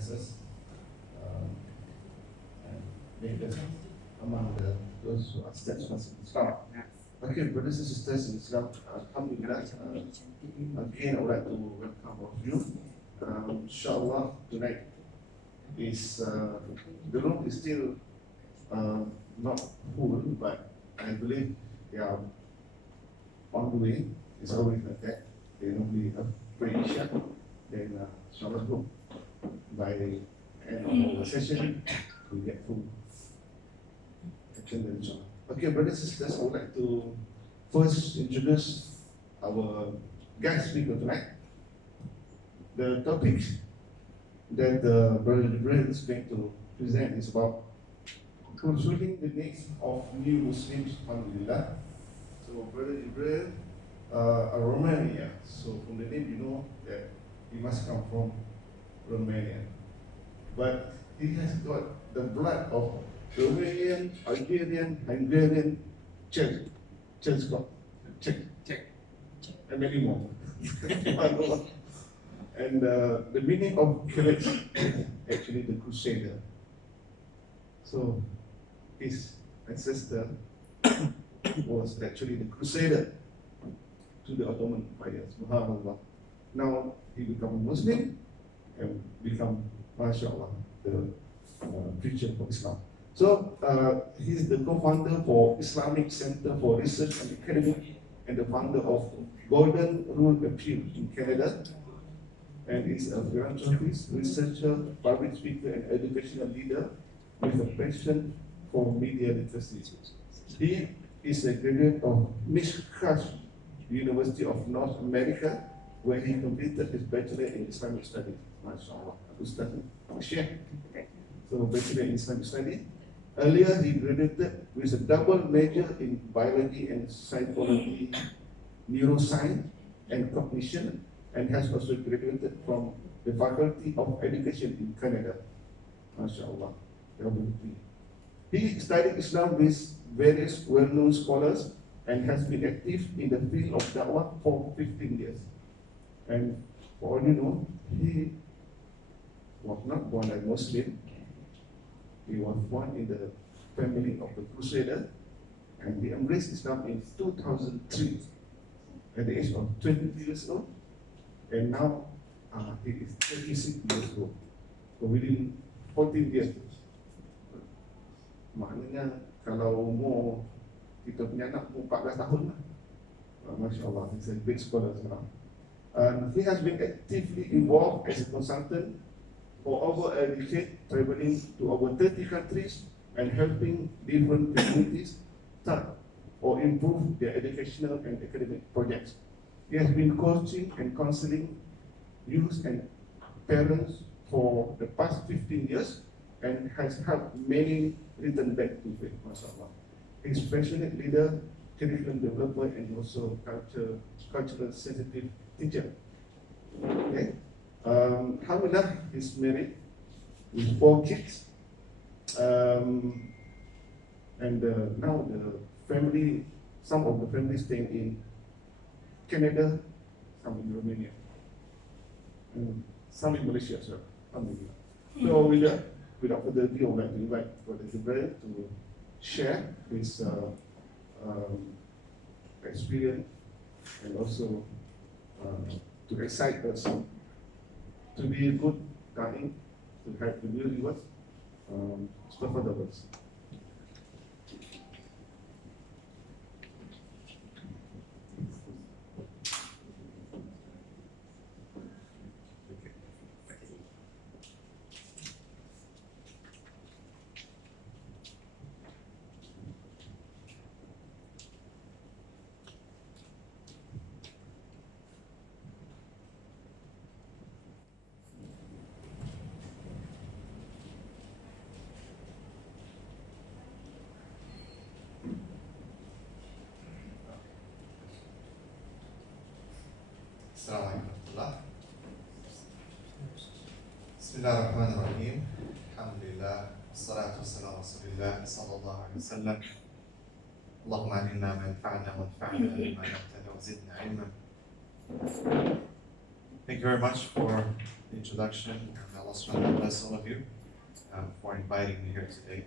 professors and leaders among those who are steadfast in Islam. Okay, brothers and sisters in Islam, Alhamdulillah, again I would like to welcome all of you. Inshallah, tonight is, the room is still not full, but I believe they are on the way. It's always like that. They normally pray Isha, then inshallah go. By the end of the session, we get full action, inshallah. Okay, brothers and sisters, I would like to first introduce our guest speaker tonight. The topic that Brother Jibril is going to present is about fulfilling the needs of new Muslims, alhamdulillah. So Brother Jibril, a Romania, so from the name you know that he must come from Romania. But he has got the blood of Romanian, Algerian, Hungarian, Czech, and many more. And the meaning of courage is actually the crusader. So his ancestor was actually the crusader to the Ottoman Empire. Subhanallah. Now he become a Muslim and become, mashallah, the preacher for Islam. So he's the co-founder for Islamic Center for Research and Academy and the founder of Golden Rule Appeal in Canada, and is a philanthropist, researcher, public speaker, and educational leader with a passion for media literacy. He is a graduate of Mishkash University of North America, where he completed his bachelor in Islamic studies. MashaAllah. So bachelor in Islamic studies. Earlier, he graduated with a double major in biology and psychology, neuroscience, and cognition, and has also graduated from the Faculty of Education in Canada. MashaAllah. He studied Islam with various well-known scholars and has been active in the field of da'wah for 15 years. And for all you know, he was not born a Muslim. He was born in the family of the Crusader, and he embraced Islam in 2003 at the age of 20 years old, and now he is 36 years old. So within 14 years. Maknanya kalau umur kita punya anak 14 tahun lah. Masya Allah, he's a big scholar sekarang. He has been actively involved as a consultant for over a decade, traveling to over 30 countries and helping different communities start or improve their educational and academic projects. He has been coaching and counseling youth and parents for the past 15 years and has helped many return back to faith, mashallah. He's a passionate leader, curriculum developer, and also cultural sensitive teacher. Okay. Alhamdulillah, he's married with 4 kids. And now the family, some of the family staying in Canada, some in Romania, and some in Malaysia as well. Alhamdulillah. So without further ado, I would like to invite Brother Jibril to share his experience and also to excite us to be a good guide to help the new viewers. Assalamualaikum warahmatullahi. Bismillahirrahmanirrahim. Alhamdulillah. Wassalatu wassalamu ala Rasulillah sallallahu alaihi wasallam. Allahumma alimna ma yanfa'una wanfa'na bima 'allamtana wa zidna ilma. Thank you very much for the introduction, and Allah subhanahu wa bless all of you for inviting me here today.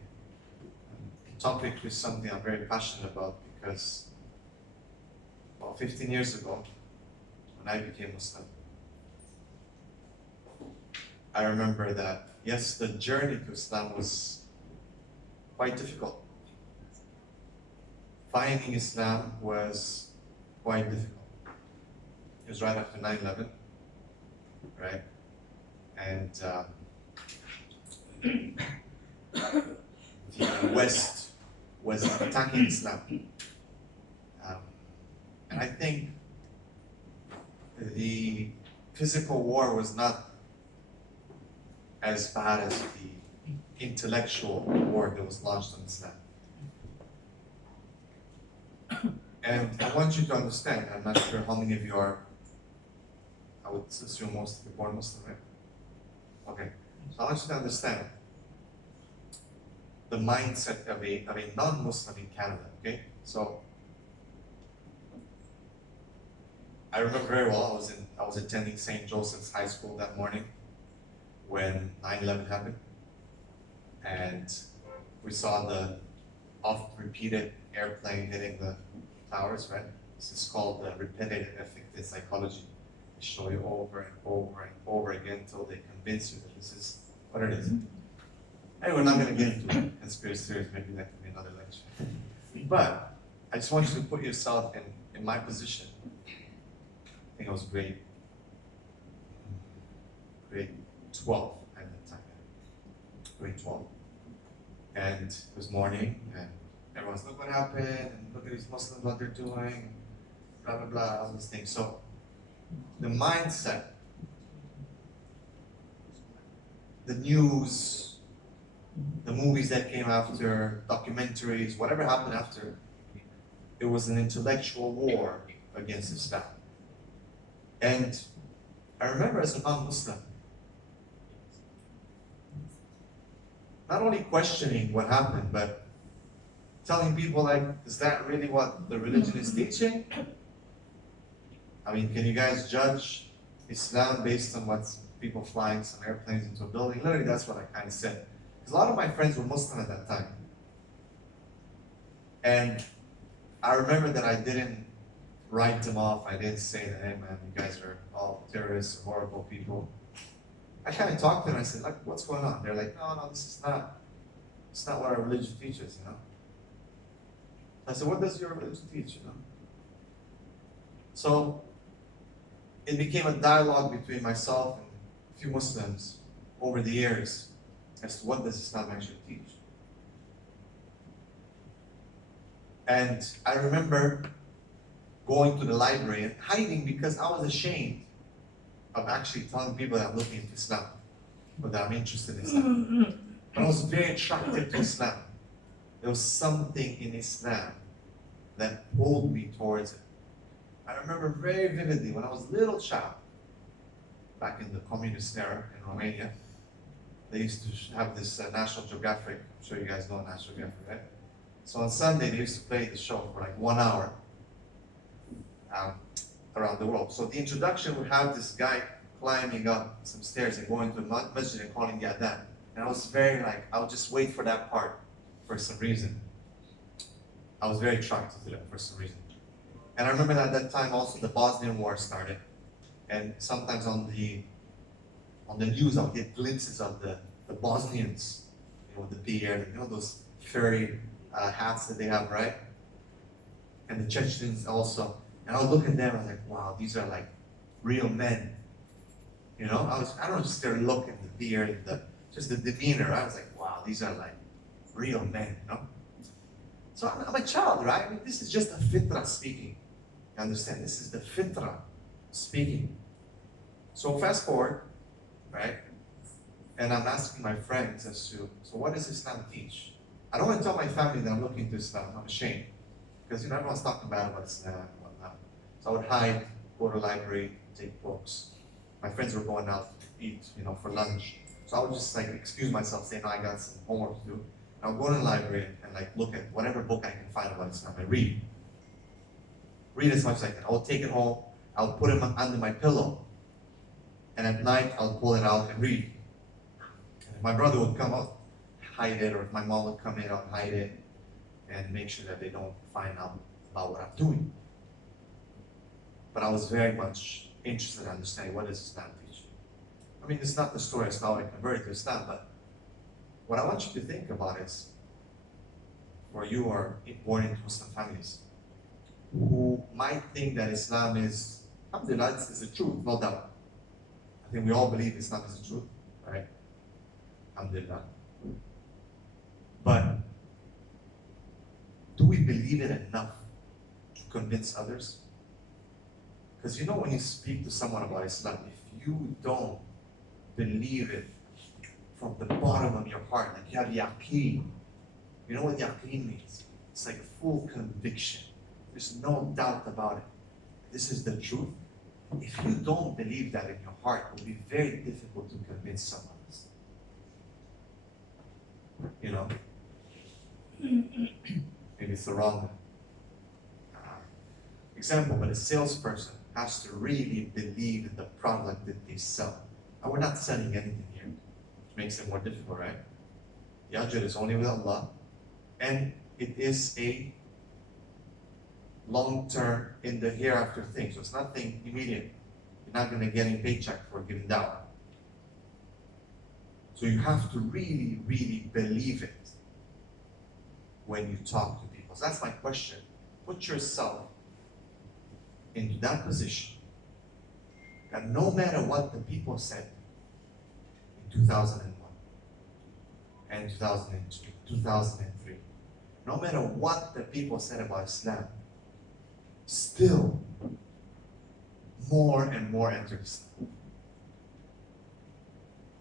The topic is something I'm very passionate about because about 15 years ago, when I became Muslim, I remember that, yes, the journey to Islam was quite difficult. Finding Islam was quite difficult. It was right after 9/11, right? And the West was attacking Islam. And I think the physical war was not as bad as the intellectual war that was launched on Islam. And I want you to understand, I'm not sure how many of you are, I would assume most of you are born Muslim, right? Okay, so I want you to understand the mindset of a non-Muslim in Canada, okay? So, I remember very well, I was attending St. Joseph's High School that morning when 9/11 happened. And we saw the oft-repeated airplane hitting the towers, right? This is called the repetitive effect in psychology. They show you over and over and over again until they convince you that this is what it is. Anyway, we're not going to get into conspiracy theories, maybe that could be another lecture. But I just want you to put yourself in my position. I think I was grade 12 at that time, grade 12. And it was morning, and everyone's, look what happened, and look at these Muslims, what they're doing, blah, blah, blah, all these things. So the mindset, the news, the movies that came after, documentaries, whatever happened after, it was an intellectual war against Islam. And I remember as a non-Muslim, not only questioning what happened, but telling people like, is that really what the religion is teaching? I mean, can you guys judge Islam based on what people flying some airplanes into a building? Literally, that's what I kind of said. Because a lot of my friends were Muslim at that time. And I remember that I didn't write them off. I didn't say that, hey man, you guys are all terrorists, horrible people. I kind of talked to them and I said, like, what's going on? They're like, no, it's not what our religion teaches, you know? I said, what does your religion teach, you know? So it became a dialogue between myself and a few Muslims over the years as to what does Islam actually teach. And I remember going to the library and hiding because I was ashamed of actually telling people that I'm looking into Islam, or that I'm interested in Islam. But I was very attracted to Islam. There was something in Islam that pulled me towards it. I remember very vividly when I was a little child, back in the communist era in Romania, they used to have this National Geographic, I'm sure you guys know National Geographic, right? So on Sunday they used to play the show for like 1 hour around the world. So the introduction would have this guy climbing up some stairs and going to a masjid and calling the adhan. And I was very like, I would just wait for that part for some reason. I was very attracted to that for some reason. And I remember that at that time also the Bosnian War started. And sometimes on the news I'll get glimpses of the Bosnians, you know, the beard, you know, those furry hats that they have, right? And the Chechens also. And I would look at them and I was like, wow, these are like real men. You know, I don't know, just their look and the beard and just the demeanor. I was like, wow, these are like real men, you know? So I'm a child, right? I mean, this is just a fitra speaking. You understand? This is the fitra speaking. So fast forward, right? And I'm asking my friends as to, so what does Islam teach? I don't want to tell my family that I'm looking to Islam. I'm ashamed. Because, you know, everyone's talking bad about Islam and whatnot. So I would hide, go to the library, take books. My friends were going out to eat, you know, for lunch. So I would just like excuse myself, say, no, I got some homework to do. And I'll go to the library and like look at whatever book I can find about Islam and read. Read as much as I can. I'll take it home, I'll put it under my pillow. And at night, I'll pull it out and read. my brother would come out, hide it, or if my mom would come in, I'd hide it and make sure that they don't find out about what I'm doing. But I was very much interested in understanding what does Islam teach. I mean, it's not the story of how I converted to Islam, but what I want you to think about is, where you are born into Muslim families, who might think that Islam is, alhamdulillah, is the truth, no doubt. I think we all believe Islam is the truth, right? Alhamdulillah. But do we believe it enough to convince others? Because you know, when you speak to someone about Islam, if you don't believe it from the bottom of your heart, like you have yaqeen, you know what yaqeen means? It's like full conviction. There's no doubt about it. This is the truth. If you don't believe that in your heart, it will be very difficult to convince someone else. You know? Maybe it's the wrong example, but a salesperson has to really believe in the product that they sell. And we're not selling anything here, which makes it more difficult, right? The ajr is only with Allah, and it is a long-term in the hereafter thing, so it's nothing immediate. You're not going to get any paycheck for giving dawah. So you have to really, really believe it when you talk to people. So that's my question. Put yourself into that position that no matter what the people said in 2001 and 2002, 2003, no matter what the people said about Islam, still more and more enter Islam.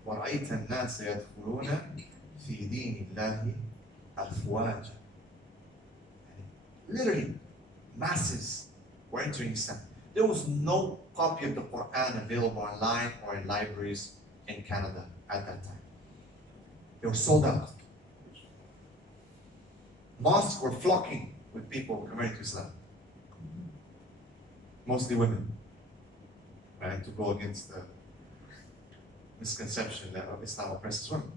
وَرَأَيْتَ النَّاسَ يَدْخُلُونَ فِي دِينِ اللَّهِ أَفْوَاجًا. Literally, masses were entering Islam. There was no copy of the Quran available online or in libraries in Canada at that time. They were sold out. Mosques were flocking with people converting to Islam. Mostly women, right? To go against the misconception that Islam oppresses women.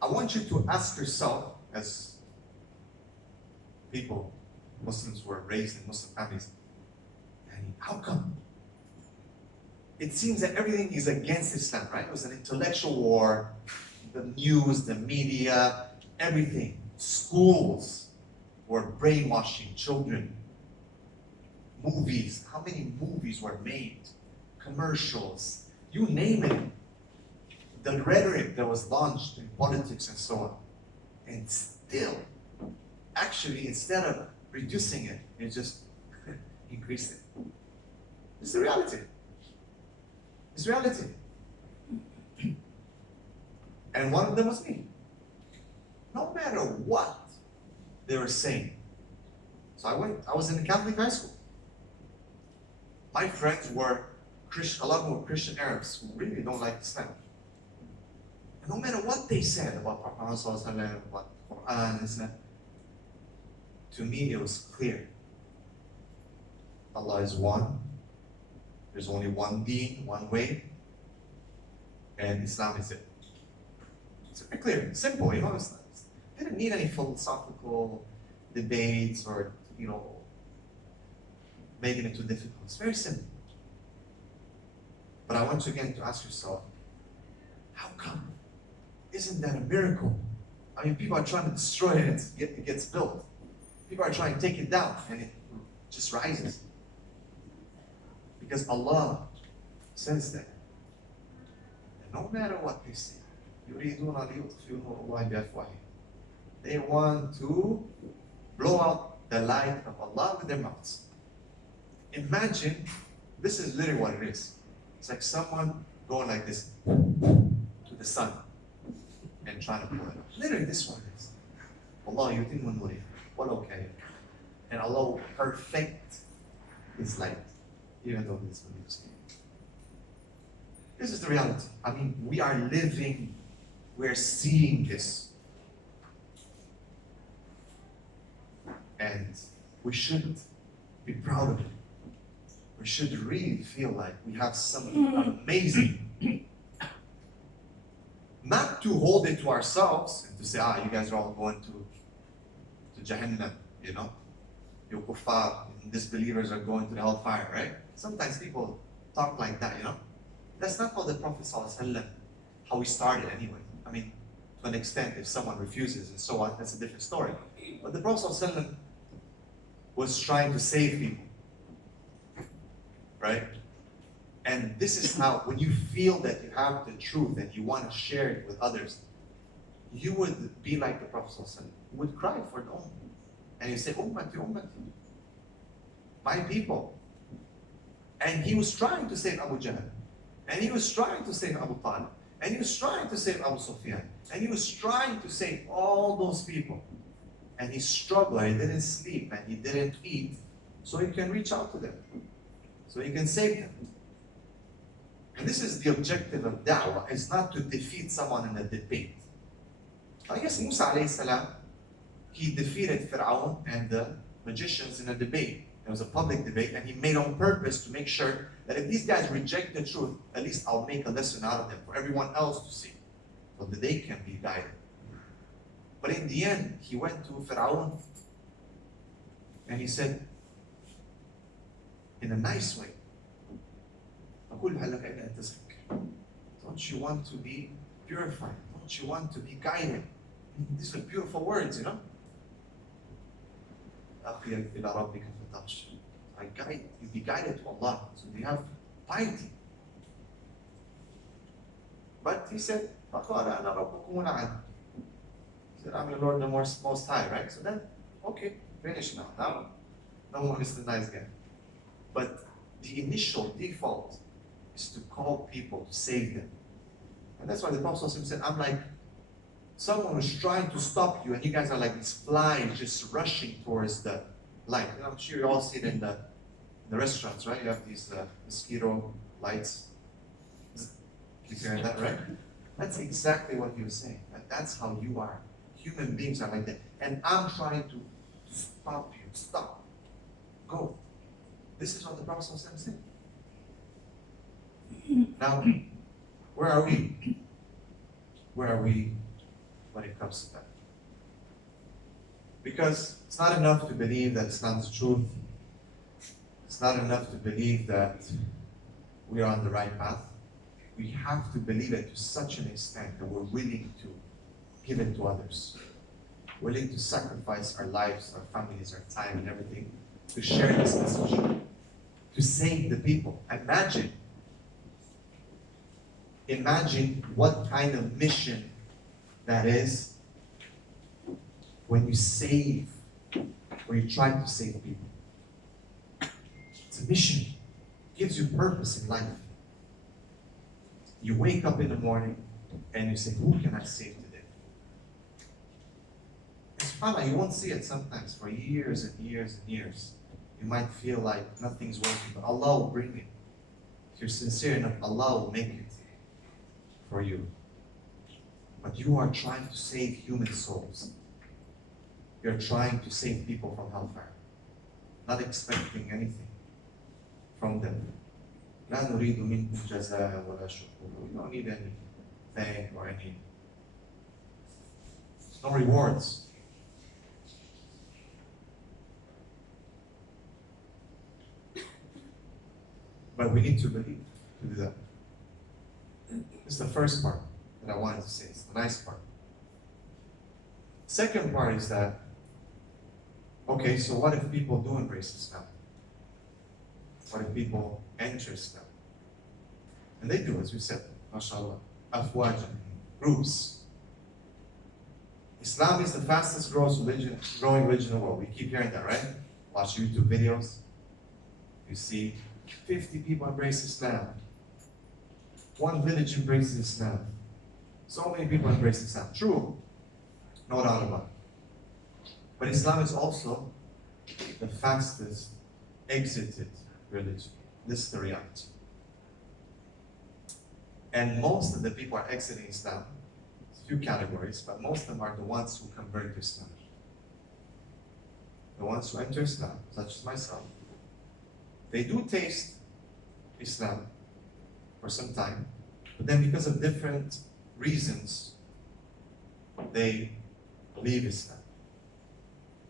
I want you to ask yourself, as people, Muslims were raised in Muslim families, how come? It seems that everything is against Islam, right? It was an intellectual war, the news, the media, everything. Schools were brainwashing children. Movies, how many movies were made? Commercials, you name it. The rhetoric that was launched in politics and so on. And still, actually, instead of reducing it, it just increased it. It's the reality. It's reality. And one of them was me. No matter what they were saying. So I was in a Catholic high school. My friends were Christian, a lot of them were Christian Arabs who really don't like Islam. And no matter what they said about Prophet Muhammad, about Quran, Islam, to me it was clear. Allah is one. There's only one deen, one way, and Islam is it. It's very clear, simple, you know. It didn't need any philosophical debates or, you know, making it too difficult. It's very simple. But I want you again to ask yourself, how come? Isn't that a miracle? I mean, people are trying to destroy it, it gets built. People are trying to take it down, and it just rises. Because Allah says that. And no matter what they say, they want to blow out the light of Allah with their mouths. Imagine, this is literally what it is. It's like someone going like this to the sun and trying to pull it up. Literally, this one is. Allah yutimmu nurih, walau kariha. And Allah will perfect His light, even though this believes. This is the reality. I mean, we are living, we're seeing this. And we should be proud of it. We should really feel like we have some amazing not to hold it to ourselves and to say, you guys are all going to Jahannam, you know? You kuffar, disbelievers are going to the hellfire, right? Sometimes people talk like that, you know? That's not how the Prophet ﷺ, how he started anyway. I mean, to an extent, if someone refuses and so on, that's a different story. But the Prophet ﷺ was trying to save people, right? And this is how, when you feel that you have the truth and you want to share it with others, you would be like the Prophet ﷺ, who would cry for the ummah. And you say, ummati, ummati, my people. And he was trying to save Abu Jahl. And he was trying to save Abu Talib. And he was trying to save Abu Sufyan. And he was trying to save all those people. And he struggled, he didn't sleep, and he didn't eat, so he can reach out to them, so he can save them. And this is the objective of da'wah, is not to defeat someone in a debate. I guess Musa alayhi salam, he defeated Fir'aun and the magicians in a debate. It was a public debate, and he made on purpose to make sure that if these guys reject the truth, at least I'll make a lesson out of them for everyone else to see, so that they can be guided. But in the end, he went to Fir'aun and he said, in a nice way, don't you want to be purified? Don't you want to be guided? These are beautiful words, you know? I guide you, be guided to Allah, so you have piety. But he said, he said, I'm your Lord, the most high, right? So then, okay, finish now. Now, no more Mr. Nice Guy. But the initial default is to call people to save them. And that's why the Prophet said, I'm like someone who's trying to stop you, and you guys are like these flies just rushing towards the light. And I'm sure you all see it in the restaurants, right? You have these mosquito lights. Keep hearing that, right? That's exactly what he was saying. That's how you are. Human beings are like that. And I'm trying to stop you. Stop. Go. This is what the Prophet said. Now, where are we? Where are we when it comes to that? Because it's not enough to believe that Islam is truth. It's not enough to believe that we are on the right path. We have to believe it to such an extent that we're willing to give it to others. Willing to sacrifice our lives, our families, our time, and everything to share this message, to save the people. Imagine what kind of mission that is when you save, or you try to save people. It's a mission. It gives you purpose in life. You wake up in the morning and you say, who can I save today? And subhanAllah, you won't see it sometimes for years and years and years. You might feel like nothing's working, but Allah will bring it. If you're sincere enough, Allah will make it for you. But you are trying to save human souls. You're trying to save people from hellfire, not expecting anything from them. لا نريد منكم جزاء ولا شكور. We don't need any thank or any, no rewards. But we need to believe to do that. This is the first part that I wanted to say. It's the nice part. Second part is that, okay, so what if people do embrace Islam? What if people enter Islam? And they do, as we said, mashallah, afwajan, groups. Islam is the fastest growing religion in the world. We keep hearing that, right? Watch YouTube videos. You see 50 people embrace Islam. One village embraces Islam. So many people embrace Islam. True. No doubt about it. But Islam is also the fastest exited religion. This is the reality. And most of the people are exiting Islam. It's a few categories, but most of them are the ones who convert to Islam. The ones who enter Islam, such as myself, they do taste Islam for some time, but then because of different reasons they leave Islam.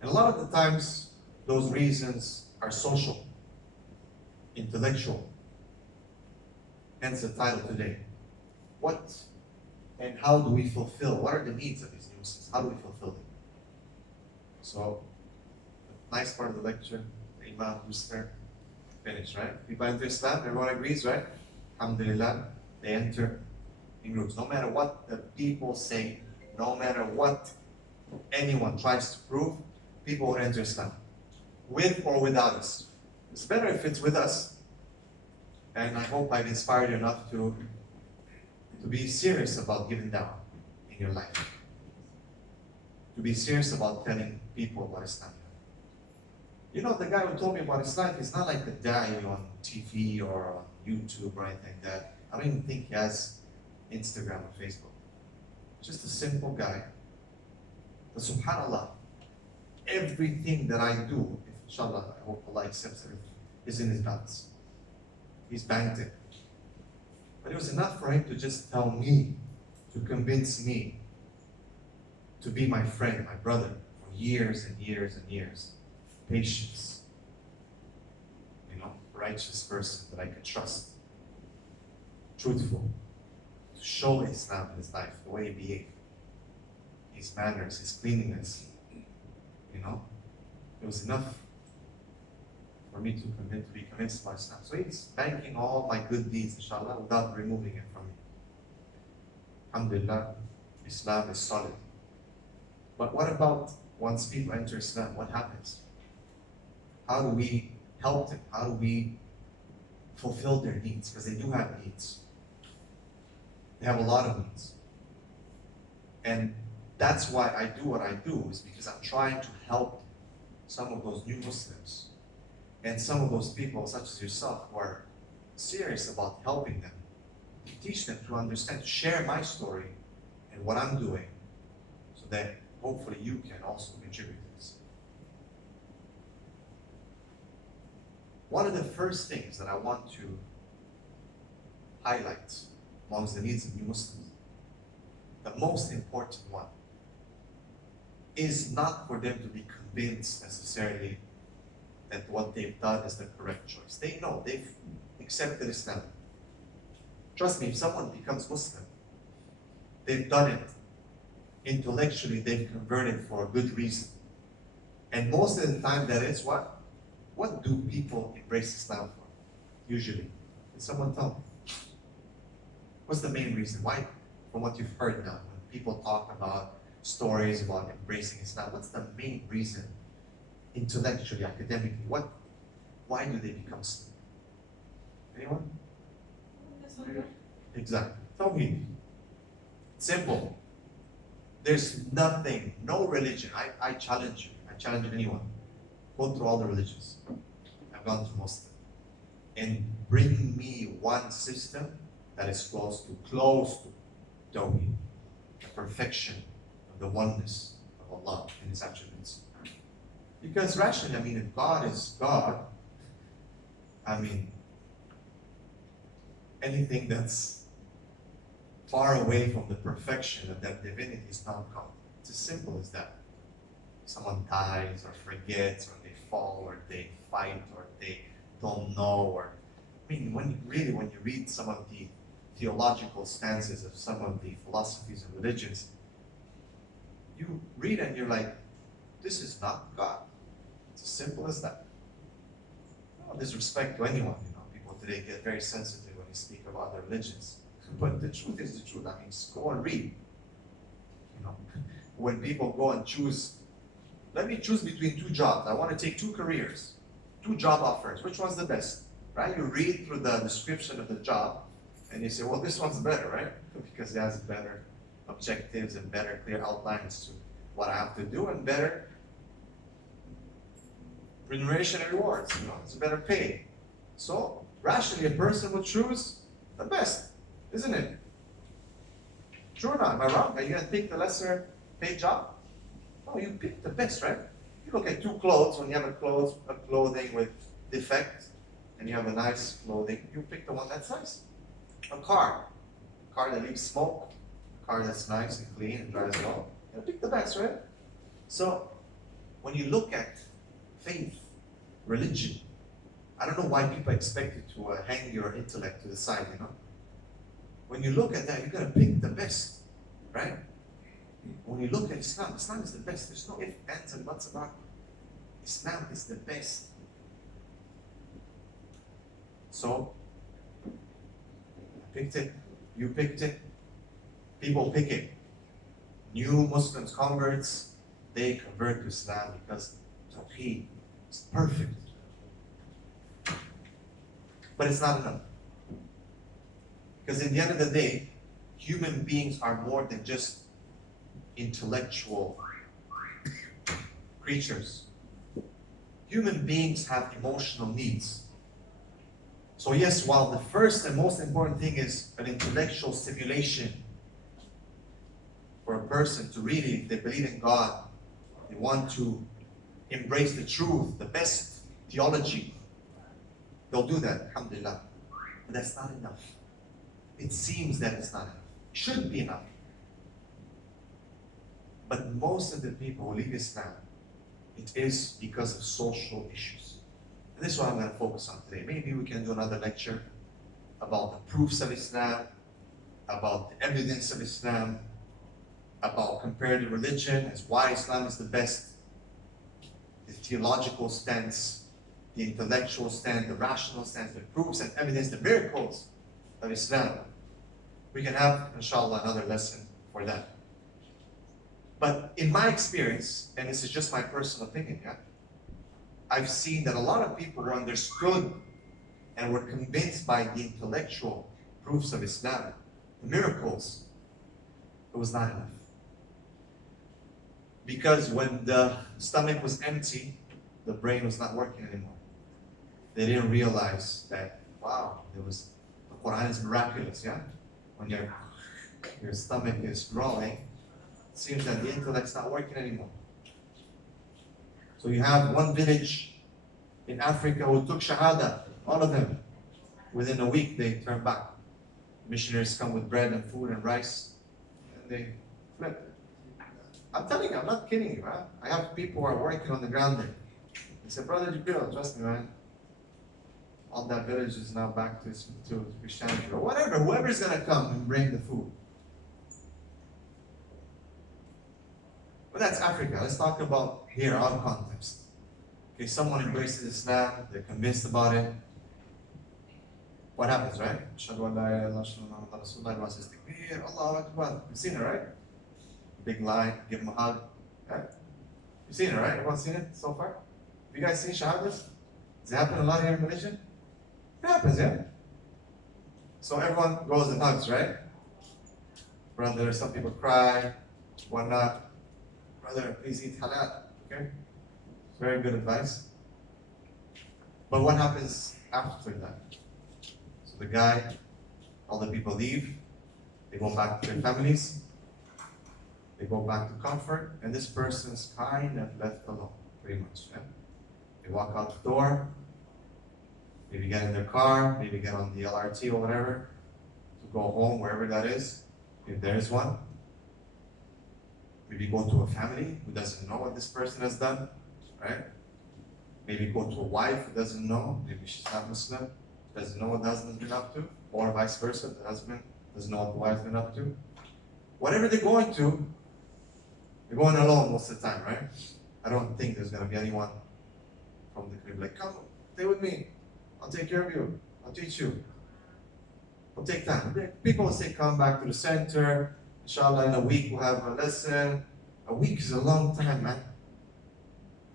And a lot of the times, those reasons are social, intellectual. Hence the title today. What and how do we fulfill? What are the needs of these new Muslims? How do we fulfill them? So, the nice part of the lecture, the Imam Rooster finished, right? People enter Islam, everyone agrees, right? Alhamdulillah, they enter in groups. No matter what the people say, no matter what anyone tries to prove, people will enter Islam, with or without us. It's better if it's with us. And I hope I've inspired you enough to be serious about giving down in your life. To be serious about telling people about Islam. You know, the guy who told me about Islam, he's not like the guy on TV or on YouTube or anything like that. I don't even think he has Instagram or Facebook. Just a simple guy. But subhanAllah, everything that I do, inshallah, I hope Allah accepts everything, is in his balance. He's banked it. But it was enough for him to just tell me, to convince me to be my friend, my brother, for years and years and years. Patience. You know, righteous person that I could trust. Truthful. To show Islam in his life, the way he behaved. His manners, his cleanliness. You know, it was enough for me to be convinced by Islam. So he's banking all my good deeds, inshallah, without removing it from me. Alhamdulillah, Islam is solid. But what about once people enter Islam, what happens? How do we help them? How do we fulfill their needs? Because they do have needs. They have a lot of needs. And that's why I do what I do, is because I'm trying to help some of those new Muslims and some of those people, such as yourself, who are serious about helping them, to teach them to understand, to share my story and what I'm doing, so that hopefully you can also contribute to this. One of the first things that I want to highlight amongst the needs of new Muslims, the most important one, is not for them to be convinced necessarily that what they've done is the correct choice. They know, they've accepted Islam. Trust me, if someone becomes Muslim, they've done it. Intellectually, they've converted for a good reason. And most of the time that is what? What do people embrace Islam for? Usually. Can someone tell me? What's the main reason? Why? From what you've heard now, when people talk about stories about embracing Islam, what's the main reason? Intellectually, academically, why do they become Muslim? Anyone? Exactly. Tell me. Simple. There's nothing, no religion. I challenge you. I challenge anyone. Go through all the religions. I've gone through most of them. And bring me one system that is close to Tawheed, the perfection of the oneness of Allah and His attributes. Because rationally, I mean, if God is God, I mean, anything that's far away from the perfection of that divinity is not God. It's as simple as that. Someone dies or forgets, or they fall, or they fight, or they don't know, or I mean, when you read some of the theological stances of some of the philosophies and religions, you read and you're like, this is not God. It's as simple as that. No disrespect to anyone, you know. People today get very sensitive when you speak about their religions. But the truth is the truth. I mean, just go and read. You know, when people go and choose, let me choose between two jobs. I want to take two careers, two job offers. Which one's the best? Right? You read through the description of the job, and you say, well, this one's better, right? Because it has better objectives and better clear outlines to what I have to do, and better remuneration and rewards. You know, it's better pay. So rationally, a person would choose the best, isn't it? True or not? Am I wrong? Are you going to pick the lesser paid job? No, you pick the best, right? You look at two clothes. When you have a clothing with defect, and you have a nice clothing, you pick the one that's nice. A car that leaves smoke, a car that's nice and clean and drives well. You pick the best, right? So when you look at faith, religion, I don't know why people expect you to hang your intellect to the side, you know. When you look at that, you're gonna pick the best, right? When you look at Islam, Islam is the best. There's no ifs, ands, and buts about it. Islam is the best. So, I picked it, you picked it, people pick it. New Muslims, converts, they convert to Islam because Tawheed is perfect. But it's not enough. Because in the end of the day, human beings are more than just intellectual creatures. Human beings have emotional needs. So yes, while the first and most important thing is an intellectual stimulation for a person to really, if they believe in God, they want to embrace the truth, the best theology, they'll do that, alhamdulillah. But that's not enough. It seems that it's not enough. It should be enough. But most of the people who leave Islam, it is because of social issues. And this is what I'm going to focus on today. Maybe we can do another lecture about the proofs of Islam, about the evidence of Islam, about comparative religion, as why Islam is the best, the theological stance, the intellectual stance, the rational stance, the proofs and evidence, the miracles of Islam. We can have, inshallah, another lesson for that. But in my experience, and this is just my personal opinion, yeah, I've seen that a lot of people who understood and were convinced by the intellectual proofs of Islam, the miracles, it was not enough. Because when the stomach was empty, the brain was not working anymore. They didn't realize that, wow, the Quran is miraculous, yeah? When your stomach is growing, it seems that the intellect's not working anymore. So you have one village in Africa who took Shahada, all of them. Within a week, they turned back. Missionaries come with bread and food and rice, and they flip. I'm telling you, I'm not kidding you, man. I have people who are working on the ground there. They said, Brother Jibril, trust me, man. All that village is now back to Christianity, or whatever, whoever's going to come and bring the food. But that's Africa. Let's talk about here, our context. Okay, someone embraces Islam, they're convinced about it. What happens, right? Ashhadu an la ilaha illallah, ashhadu anna Muhammadan Rasulullah, everyone says, Takbir, Allahu Akbar. You've seen it, right? Big line, give them a hug. Right? You've seen it, right? Everyone's seen it so far? Have you guys seen Shahadas? Does it happen a lot here in Malaysia? It happens, yeah? So everyone goes and hugs, right? Brother, some people cry, whatnot. Brother, please eat halal, okay? Very good advice. But what happens after that? So the guy, all the people leave, they go back to their families, they go back to comfort, and this person's kind of left alone, pretty much. Yeah? They walk out the door, maybe get in their car, maybe get on the LRT or whatever, to go home, wherever that is, if there is one. Maybe go to a family who doesn't know what this person has done, right? Maybe go to a wife who doesn't know, maybe she's not Muslim, doesn't know what the husband's been up to, or vice versa, the husband doesn't know what the wife's been up to. Whatever they're going to, they're going alone most of the time, right? I don't think there's going to be anyone from the community like, come, stay with me, I'll take care of you, I'll teach you. It'll take time. People will say, come back to the center, inshallah in a week we'll have a lesson. A week is a long time, man.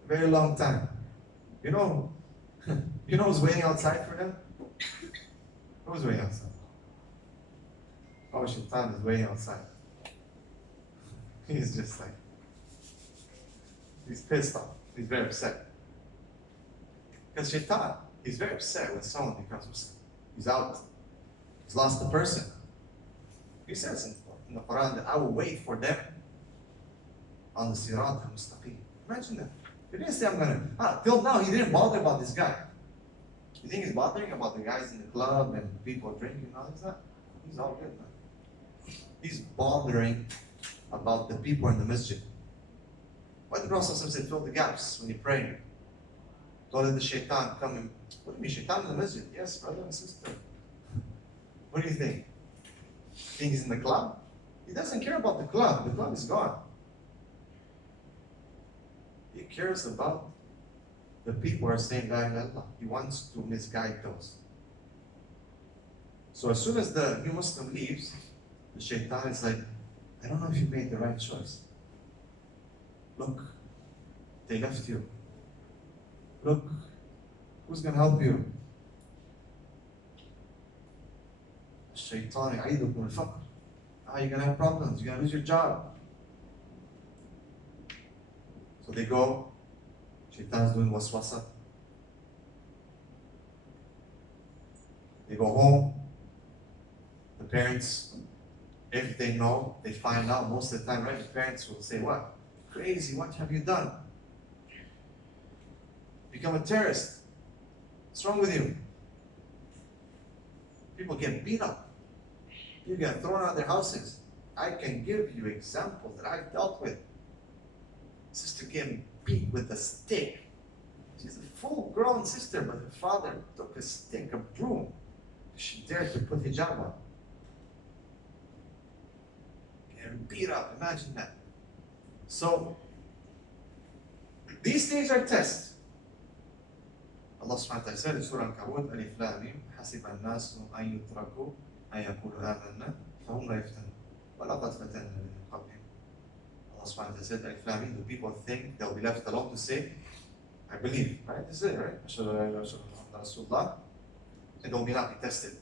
A very long time. You know who's waiting outside for them? Who's waiting outside? Oh, Shaitan is waiting outside. He's just like, he's pissed off. He's very upset. Because Shaitan, he's very upset when someone becomes Muslim. He's out. He's lost the person. He says in the Quran that I will wait for them on the Sirat al-Mustaqim. Imagine that. He didn't say I'm going to, till now he didn't bother about this guy. You think he's bothering about the guys in the club and the people drinking? No, he's not. He's all good, man. He's bothering about the people in the masjid. Why the Prophet said, fill the gaps when you pray? Don't let the shaitan come in. What do you mean, shaitan in the masjid? Yes, brother and sister. What do you think? Think he's in the club? He doesn't care about the club. The club is gone. He cares about the people who are saying La ilaha illallah. He wants to misguide those. So as soon as the new Muslim leaves, the shaitan is like, I don't know if you made the right choice. Look, they left you. Look, who's going to help you? Shaitan يعيدكم الفقر. You're going to have problems. You're going to lose your job. So they go. Shaitan's doing waswasa. They go home. The parents, if they know, they find out most of the time, right? The parents will say, what? Crazy, what have you done? Become a terrorist. What's wrong with you? People get beat up. You get thrown out of their houses. I can give you examples that I've dealt with. Sister getting beat with a stick. She's a full-grown sister, but her father took a stick, a broom. She dared to put hijab on. Getting beat up, imagine that. So, these things are tests. Allah subhanahu wa ta'ala said in Surah Al-Kabut, Alif Lam Mim, حَسِبَ النَّاسُ أَن يُتْرَكُوا أَن يَقُولُوا آمَنَّا فَهُمْ لَا يُفْتَنُونَ وَلَقَدْ فَتَنَّا الَّذِينَ قَبْلِهِمْ. Allah subhanahu wa ta'ala said, Alif Lam Mim, the people think they'll be left alone to say, I believe, right? This is it, right? Ashhadu an la ilaha illallah Rasulullah, and they'll be not be tested.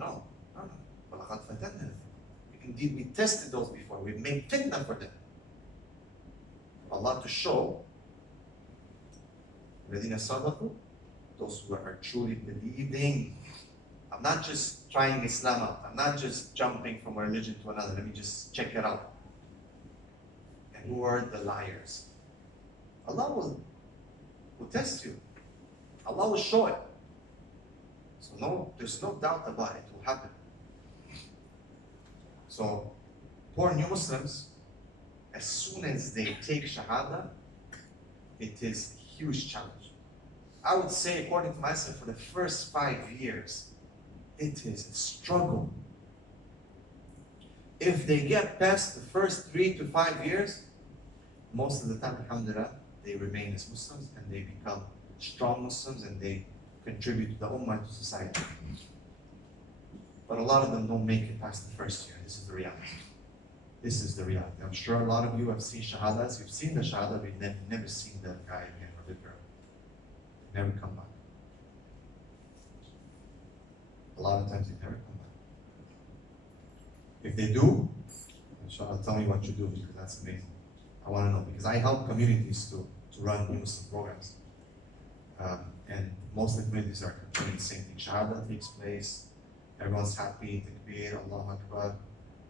No. وَلَقَدْ فَتَنَّا. Indeed, we tested those before. We made fitna for them. For Allah to show الَّذِينَ صَدَقُوا, those who are truly believing. I'm not just trying Islam out. I'm not just jumping from one religion to another. Let me just check it out. And who are the liars? Allah will test you. Allah will show it. So no, there's no doubt about it. It will happen. So, poor new Muslims, as soon as they take Shahada, it is a huge challenge. I would say, according to myself, for the first 5 years, it is a struggle. If they get past the first 3 to 5 years, most of the time, alhamdulillah, they remain as Muslims and they become strong Muslims and they contribute to the Ummah, to society. But a lot of them don't make it past the first year. This is the reality. This is the reality. I'm sure a lot of you have seen Shahadas. You've seen the Shahada, but you've never seen the guy again or the girl. They never come back. A lot of times they never come back. If they do, inshallah, tell me what you do, because that's amazing. I want to know, because I help communities to run new Muslim programs. And most of the communities are doing the same thing. Shahada takes place, everyone's happy, takbir, Allahu Akbar,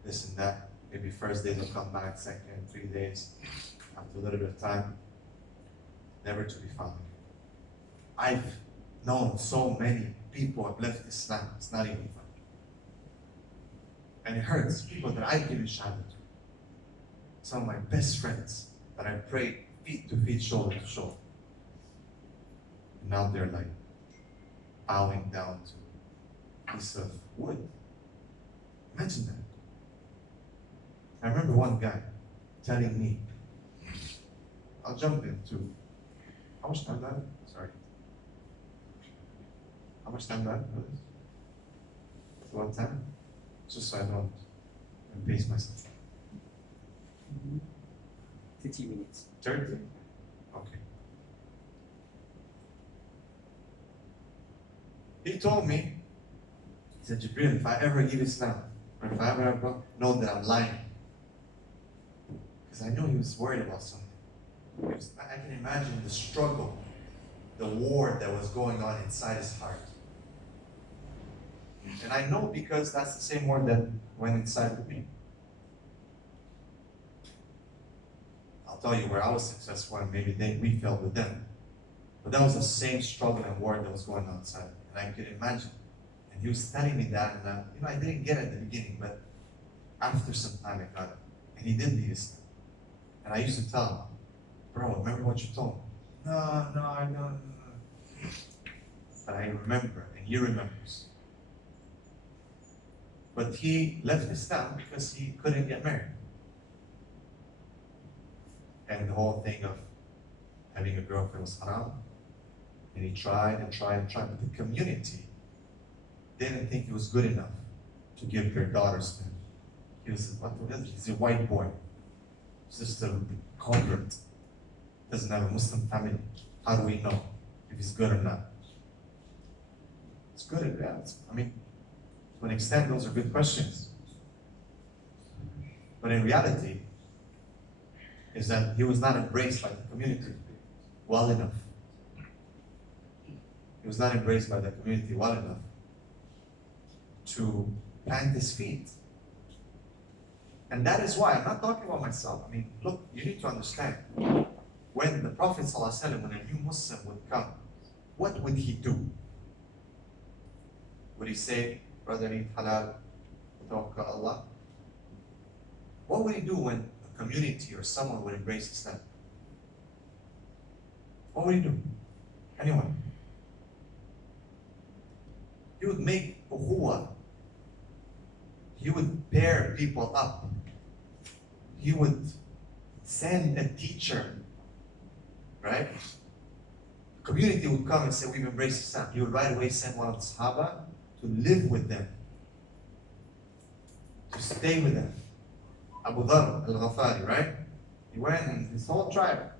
this and that. Maybe first day they'll come back, second, 3 days, after a little bit of time, never to be found again. I've known so many people have left Islam, it's not even funny. And it hurts, people that I've given Shahada to. Some of my best friends that I prayed feet to feet, shoulder to shoulder. And now they're like bowing down to a piece of wood. Imagine that. I remember one guy telling me, I'll jump into, how much time do I have? Sorry. How much time do I have for this? What time? Just so I don't pace myself. 30 minutes. 30? Okay. He told me, he said, Jibril, if I ever leave Islam, or if I ever know that I'm lying, because I knew he was worried about something. I can imagine the struggle, the war that was going on inside his heart. And I know because that's the same war that went inside with me. I'll tell you where I was successful and maybe we failed with them. But that was the same struggle and war that was going on inside. And I could imagine. And he was telling me that, and I didn't get it at the beginning, but After some time, I got it. And he did lead Islam. And I used to tell him, bro, remember what you told me? No. But I remember, and he remembers. But he left Islam because he couldn't get married. And the whole thing of having a girlfriend was haram. And he tried, but the community didn't think he was good enough to give their daughters to him. He was, he's a white boy. He's just a convert. Doesn't have a Muslim family. How do we know if he's good or not? It's good, yeah. I mean, to an extent, those are good questions. But in reality, is that he was not embraced by the community well enough. He was not embraced by the community well enough to plant his feet. And that is why, I'm not talking about myself. I mean, look, you need to understand. When the Prophet ﷺ, when a new Muslim would come, what would he do? Would he say, brother, eat halal, tawakkal Allah? What would he do when a community or someone would embrace Islam? What would he do? Anyone? He would make ukhuwah. He would pair people up. He would send a teacher, right? The community would come and say, we've embraced Islam. He would right away send one of the Sahaba to live with them, to stay with them. Abu Dharr al-Ghafari, right? He went and his whole tribe.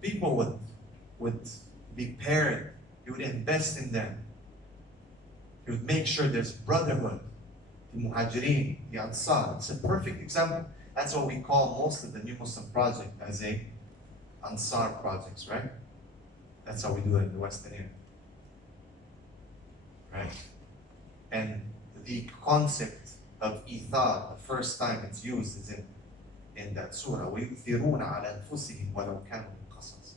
People would be paired. He would invest in them. He would make sure there's brotherhood. The Muhajirin, the Ansar. It's a perfect example. That's what we call most of the New Muslim Project as a Ansar projects, right? That's how we do it in the Western area. Right? And the concept of Ithar, the first time it's used is in that surah. وَيُؤْثِرُونَ عَلَى أَنفُسِهِمْ وَلَوْ كَانُوا قَصَصٍ.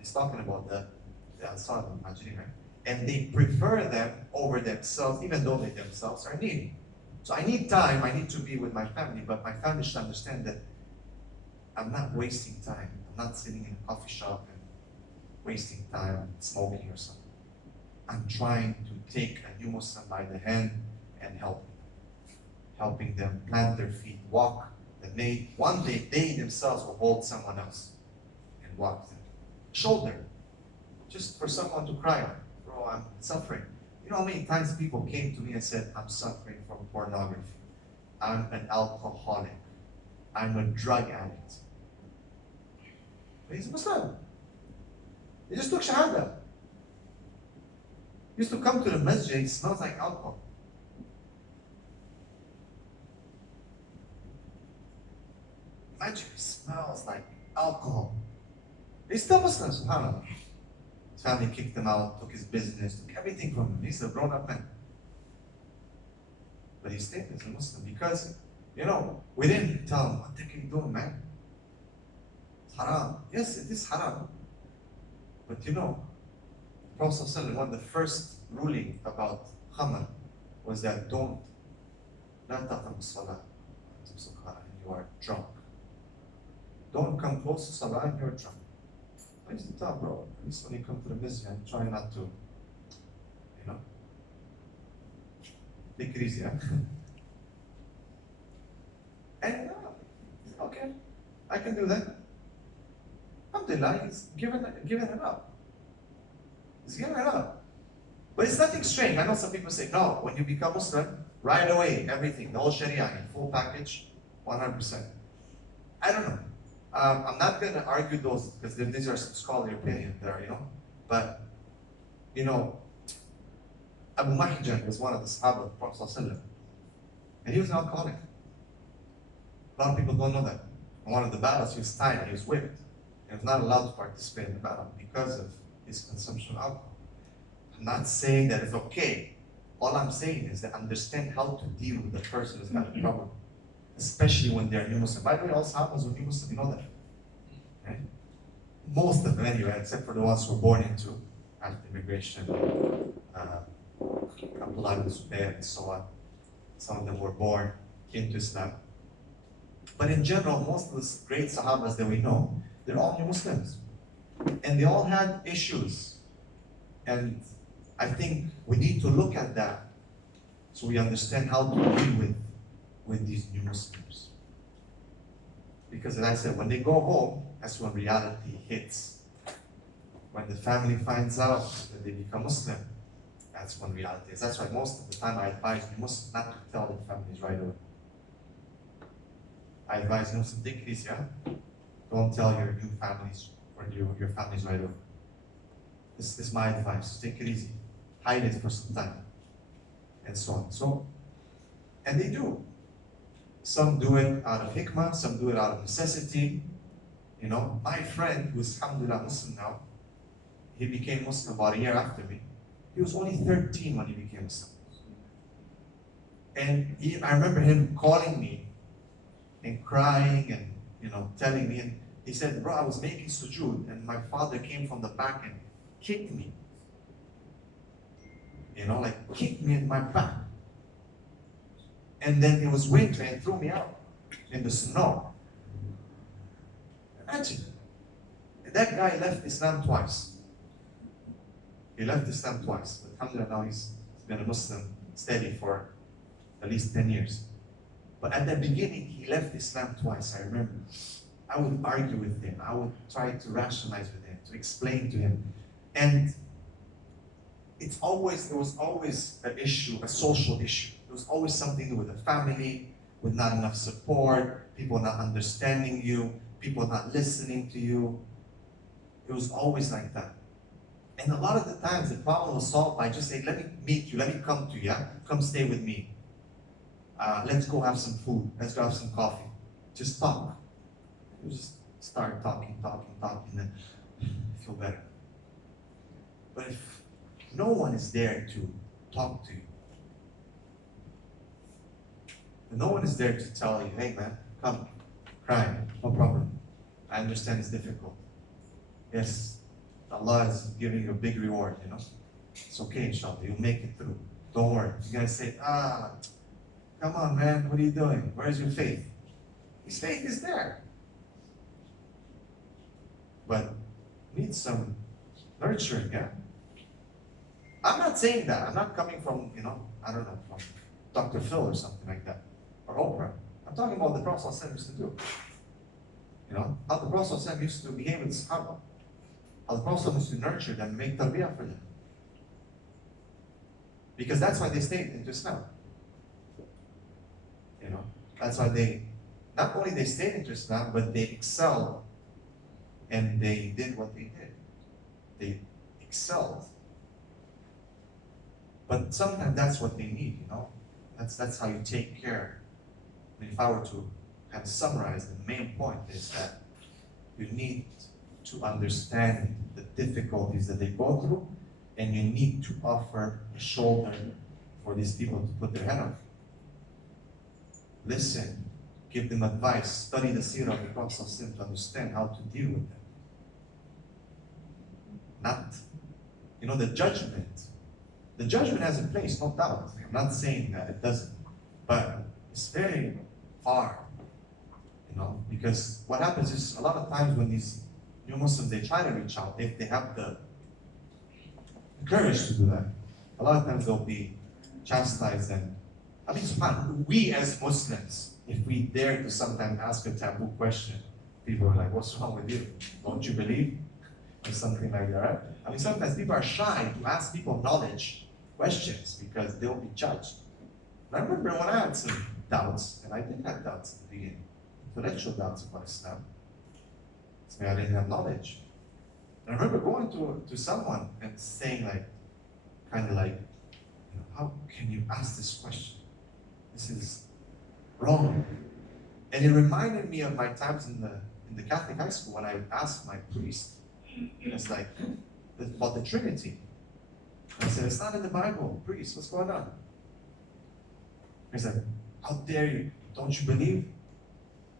It's talking about the Ansar, the Muhajirin, right? And they prefer them over themselves, even though they themselves are needy. So I need time, I need to be with my family, but my family should understand that I'm not wasting time. I'm not sitting in a coffee shop and wasting time smoking or something. I'm trying to take a new Muslim by the hand and helping them plant their feet, walk. That one day they themselves will hold someone else and walk them. Shoulder, just for someone to cry on. Bro, I'm suffering. You know how many times people came to me and said, I'm suffering from pornography. I'm an alcoholic. I'm a drug addict. But he's a Muslim. He just took Shahada. He used to come to the masjid, it smells like alcohol. Masjid smells like alcohol. He's still Muslim, subhanAllah. His family kicked him out, took his business, took everything from him. He's a grown-up man. But he stayed as a Muslim because, we didn't tell him, what the heck are you doing, man? It's haram. Yes, it is haram. But the Prophet ﷺ, one of the first ruling about khamr was that don't, لا تقربوا الصلاة وأنتم سكارى, and you are drunk. Don't come close to salah and you're drunk. I used to tell, bro, at least when you come to the masjid, try not to, take it easy, huh? And okay, I can do that. Alhamdulillah, he's given it up. He's given it up. But it's nothing strange. I know some people say, no, when you become Muslim, right away, everything, the whole Sharia, full package, 100%. I don't know. I'm not going to argue those because these are some scholarly opinions there, But, Abu Mahjan was one of the Sahaba of the Prophet ﷺ, and he was an alcoholic. A lot of people don't know that. In one of the battles, he was tied and he was whipped. He was not allowed to participate in the battle because of his consumption of alcohol. I'm not saying that it's okay. All I'm saying is that understand how to deal with the person who's got a problem, especially when they're new Muslim. By the way, all Sahabas were new Muslim, you know that. Right? Most of them anyway, except for the ones who were born into after immigration, Abdullah ibn Zubayr and so on. Some of them were born into Islam. But in general, most of the great Sahabas that we know, they're all new Muslims. And they all had issues. And I think we need to look at that so we understand how to deal with these new Muslims. Because as I said, when they go home, that's when reality hits. When the family finds out that they become Muslim, that's when reality is. That's why most of the time I advise Muslims not to tell their families right away. I advise Muslims, take it easy, yeah? Don't tell your new families or your families right away. This is my advice. Take it easy. Hide it for some time. And so on. So, and they do. Some do it out of hikmah, some do it out of necessity. You know, my friend who's alhamdulillah Muslim now, he became Muslim about a year after me. He was only 13 when he became Muslim. And I remember him calling me and crying and, you know, telling me, and he said, bro, I was making sujood and my father came from the back and kicked me. You know, like kicked me in my back. And then it was winter and threw me out in the snow. Imagine. That guy left Islam twice. He left Islam twice. But alhamdulillah, now he's been a Muslim steady for at least 10 years. But at the beginning, he left Islam twice, I remember. I would argue with him. I would try to rationalize with him, to explain to him. And there was always an issue, a social issue. There was always something to do with the family, with not enough support, people not understanding you, people not listening to you. It was always like that. And a lot of the times the problem was solved by just saying, let me meet you, let me come to you, yeah? Come stay with me. Let's go have some food, let's go have some coffee. Just talk. You just start talking, and then feel better. But if no one is there to talk to you, no one is there to tell you, hey man, come, cry, no problem. I understand it's difficult. Yes, Allah is giving you a big reward, you know. It's okay, inshallah, you'll make it through. Don't worry. You guys say, come on man, what are you doing? Where's your faith? His faith is there. But needs some nurturing, yeah. I'm not saying that. I'm not coming from, you know, I don't know, from Dr. Phil or something like that. Or Oprah. I'm talking about the Prophet ﷺ used to do. You know, how the Prophet ﷺ used to behave with the Sahaba. How the Prophet ﷺ used to nurture them and make tarbiyah for them. Because that's why they stayed into Islam. You know, that's why they, not only they stayed into Islam, but they excelled and they did what they did. They excelled. But sometimes that's what they need, you know. That's how you take care. I mean, if I were to kind of summarize, the main point is that you need to understand the difficulties that they go through, and you need to offer a shoulder for these people to put their head on. Listen, give them advice, study the seerah of the Prophet to understand how to deal with them. Not, you know, the judgment. The judgment has a place, no doubt. I'm not saying that it doesn't, but it's very far, you know, because what happens is a lot of times when these new Muslims, they try to reach out, if they have the courage to do that, a lot of times they'll be chastised. And I mean, subhanAllah, we as Muslims, if we dare to sometimes ask a taboo question, people are like, what's wrong with you? Don't you believe? Or something like that, right? I mean, sometimes people are shy to ask people knowledge questions because they'll be judged. And I remember when I had some doubts, and I did have doubts at the beginning, intellectual doubts about Islam. So I didn't have knowledge. And I remember going to someone and saying like, kind of like, you know, how can you ask this question? This is wrong. And it reminded me of my times in the Catholic high school when I asked my priest, it's like, about the Trinity. I said, it's not in the Bible. Priest, what's going on? He said, how dare you? Don't you believe?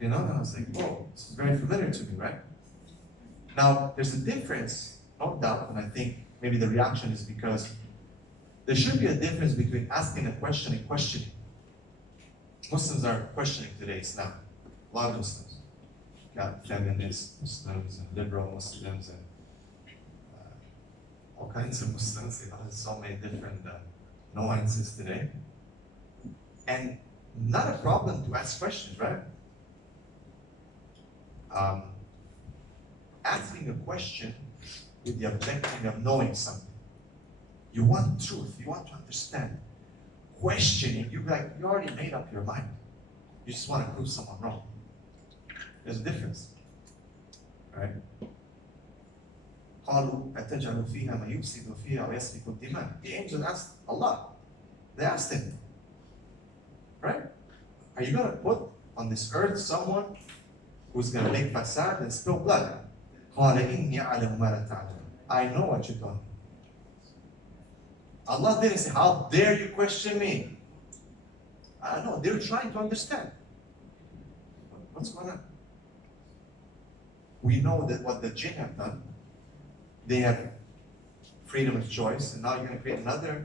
You know, and I was like, whoa, this is very familiar to me, right? Now, there's a difference, no doubt, and I think maybe the reaction is because there should be a difference between asking a question and questioning. Muslims are questioning today Islam. A lot of Muslims. Got feminist Muslims and liberal Muslims and all kinds of Muslims. There's so many different nuances today. And not a problem to ask questions, right? Asking a question with the objective of knowing something. You want truth, you want to understand. Questioning, you already made up your mind. You just want to prove someone wrong. There's a difference, right? قالوا أتجعل فيها ما يفسد فيها ويسفك الدماء. The angels asked Allah. They asked him, right? Are you going to put on this earth someone who's going to make fasad and spill blood? قال إني أعلم ما لا تعلمون. I know what you're doing. Allah didn't say, how dare you question me? I know, they're trying to understand. What's going on? We know that what the jinn have done, they have freedom of choice, and now you're going to create another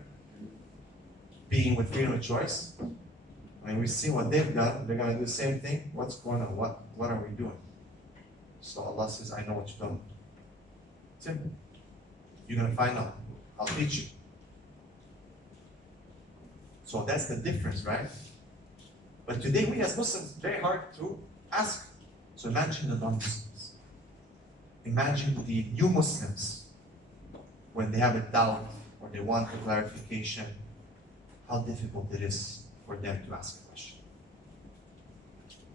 being with freedom of choice. I mean, we see what they've done, they're going to do the same thing. What's going on? What are we doing? So Allah says, I know what you're doing. Simple. You're going to find out. I'll teach you. So that's the difference, right? But today we as Muslims, it's very hard to ask. So imagine the non-Muslims. Imagine the new Muslims when they have a doubt or they want a clarification, how difficult it is for them to ask a question.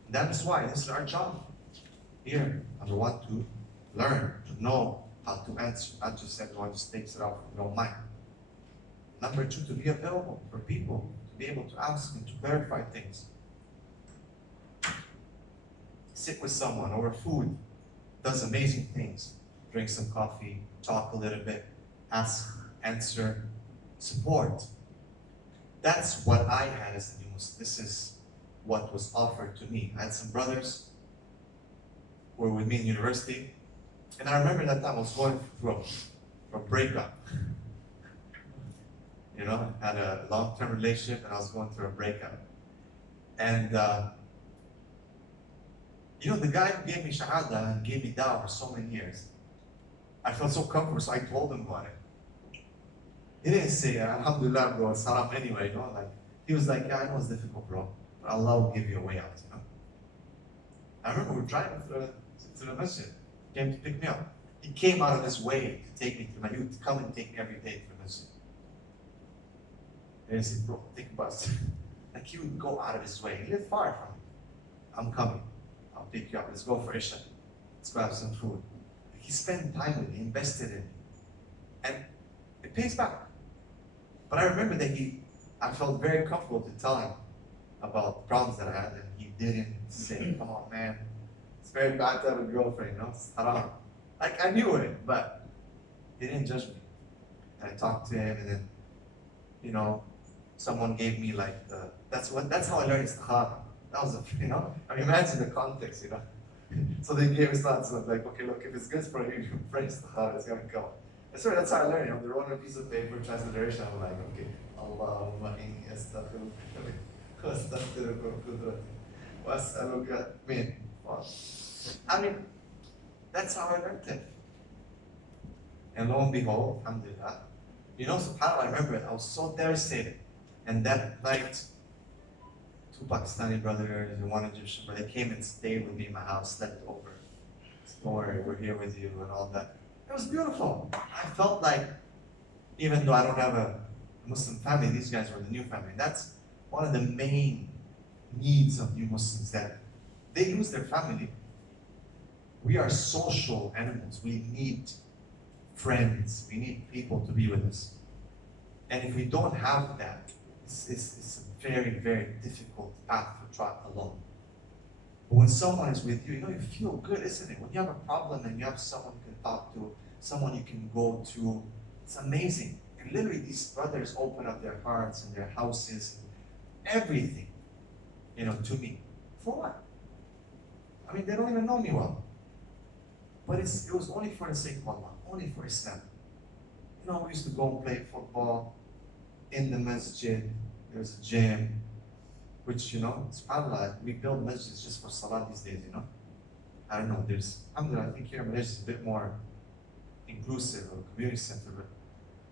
That is why this is our job here. Number one, to learn, to know how to answer, not just everyone just takes it out from their own mind. Number two, to be available for people, to be able to ask and to clarify things. Sit with someone over food, does amazing things. Drink some coffee, talk a little bit, ask, answer, support. That's what I had as a new Muslim. This is what was offered to me. I had some brothers who were with me in university, and I remember that time I was going through a breakup. You know, I had a long-term relationship and I was going through a breakup. And, you know, the guy who gave me shahada and gave me dawah for so many years, I felt so comfortable, so I told him about it. He didn't say, Alhamdulillah, bro, it's haram anyway, you know, like, he was like, yeah, I know it's difficult, bro, but Allah will give you a way out, you know. I remember we were driving to the masjid, he came to pick me up. He came out of his way to take me to my youth, to come and take me every day to the masjid. And he said, bro, take a bus. Like he would go out of his way. He lived far from me. I'm coming. I'll pick you up. Let's go for Isha. Let's go have some food. He spent time with me, invested in me. And it pays back. But I remember that I felt very comfortable to tell him about the problems that I had, and he didn't say, come on, man. It's very bad to have a girlfriend, you know? It's haram. Like I knew it, but he didn't judge me. And I talked to him, and then, you know, someone gave me like that's how I learned istikhara. That was you know, I mean, imagine the context, you know. So they gave us lots of like, okay, look, if it's good for you, you pray istikhara, it's gonna go. And so that's how I learned. You know, they wrote on a piece of paper, transliteration. I'm like, okay, Allahumma inni astaghfiruka wa astaghfiruka wa qudratik wa as'aluka min. I mean, that's how I learned it. And lo and behold, alhamdulillah. You know, subhanAllah, I remember it. I was so devastated. And that night, two Pakistani brothers and one Egyptian brother, they came and stayed with me in my house, slept over. Don't worry, we're here with you and all that. It was beautiful. I felt like, even though I don't have a Muslim family, these guys were the new family. That's one of the main needs of new Muslims, that they lose their family. We are social animals. We need friends. We need people to be with us. And if we don't have that, it's a very, very difficult path to trot alone. But when someone is with you, you know, you feel good, isn't it? When you have a problem and you have someone you can talk to, someone you can go to, it's amazing. And literally these brothers open up their hearts and their houses, and everything, you know, to me. For what? I mean, they don't even know me well. But it was only for the sake of Allah, only for Islam. You know, we used to go and play football in the masjid. There's a gym. which, subhanAllah, we build masjids just for salah these days, I don't know, alhamdulillah, I think here in Malaysia is a bit more inclusive or community center,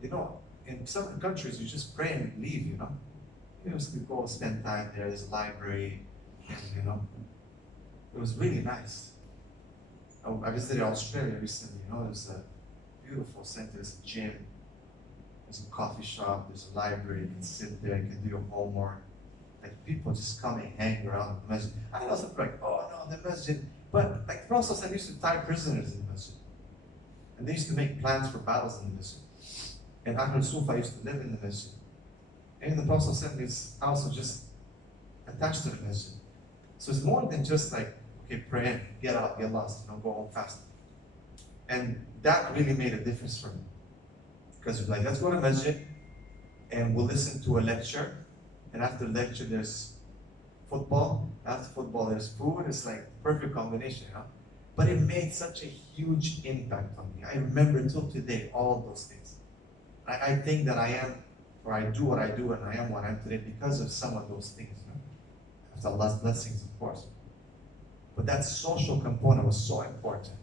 but, in some countries you just pray and leave, You just go spend time there, there's a library, and, it was really nice. I visited Australia recently, there's a beautiful center, there's a gym, there's a coffee shop, there's a library, you can sit there, you can do your homework. Like people just come and hang around the masjid. I know some like, oh no, the masjid. But like the Prophet used to tie prisoners in the masjid. And they used to make plans for battles in the masjid. And Ahlul Sufa used to live in the masjid. And the Prophet his house was just attached to the masjid. So it's more than just like, okay, pray in, get out, get lost, go home fast. And that really made a difference for me. Because like, let's go to masjid and we'll listen to a lecture. And after lecture, there's football. After football, there's food. It's like perfect combination, But it made such a huge impact on me. I remember till today all those things. I think that I am, or I do what I do, and I am what I am today because of some of those things. After Allah's blessings, of course. But that social component was so important.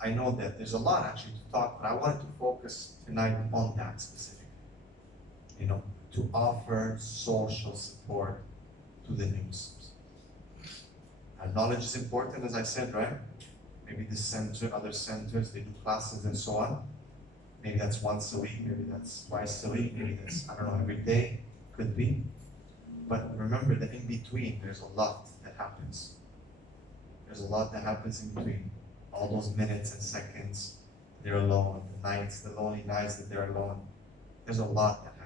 I know that there's a lot actually to talk, but I wanted to focus tonight on that specifically. To offer social support to the new Muslims. And knowledge is important, as I said, right? Maybe this center, other centers, they do classes and so on. Maybe that's once a week, maybe that's twice a week, maybe that's, I don't know, every day, could be. But remember that in between, there's a lot that happens. There's a lot that happens in between. All those minutes and seconds, they're alone, the nights, the lonely nights that they're alone. There's a lot that happens.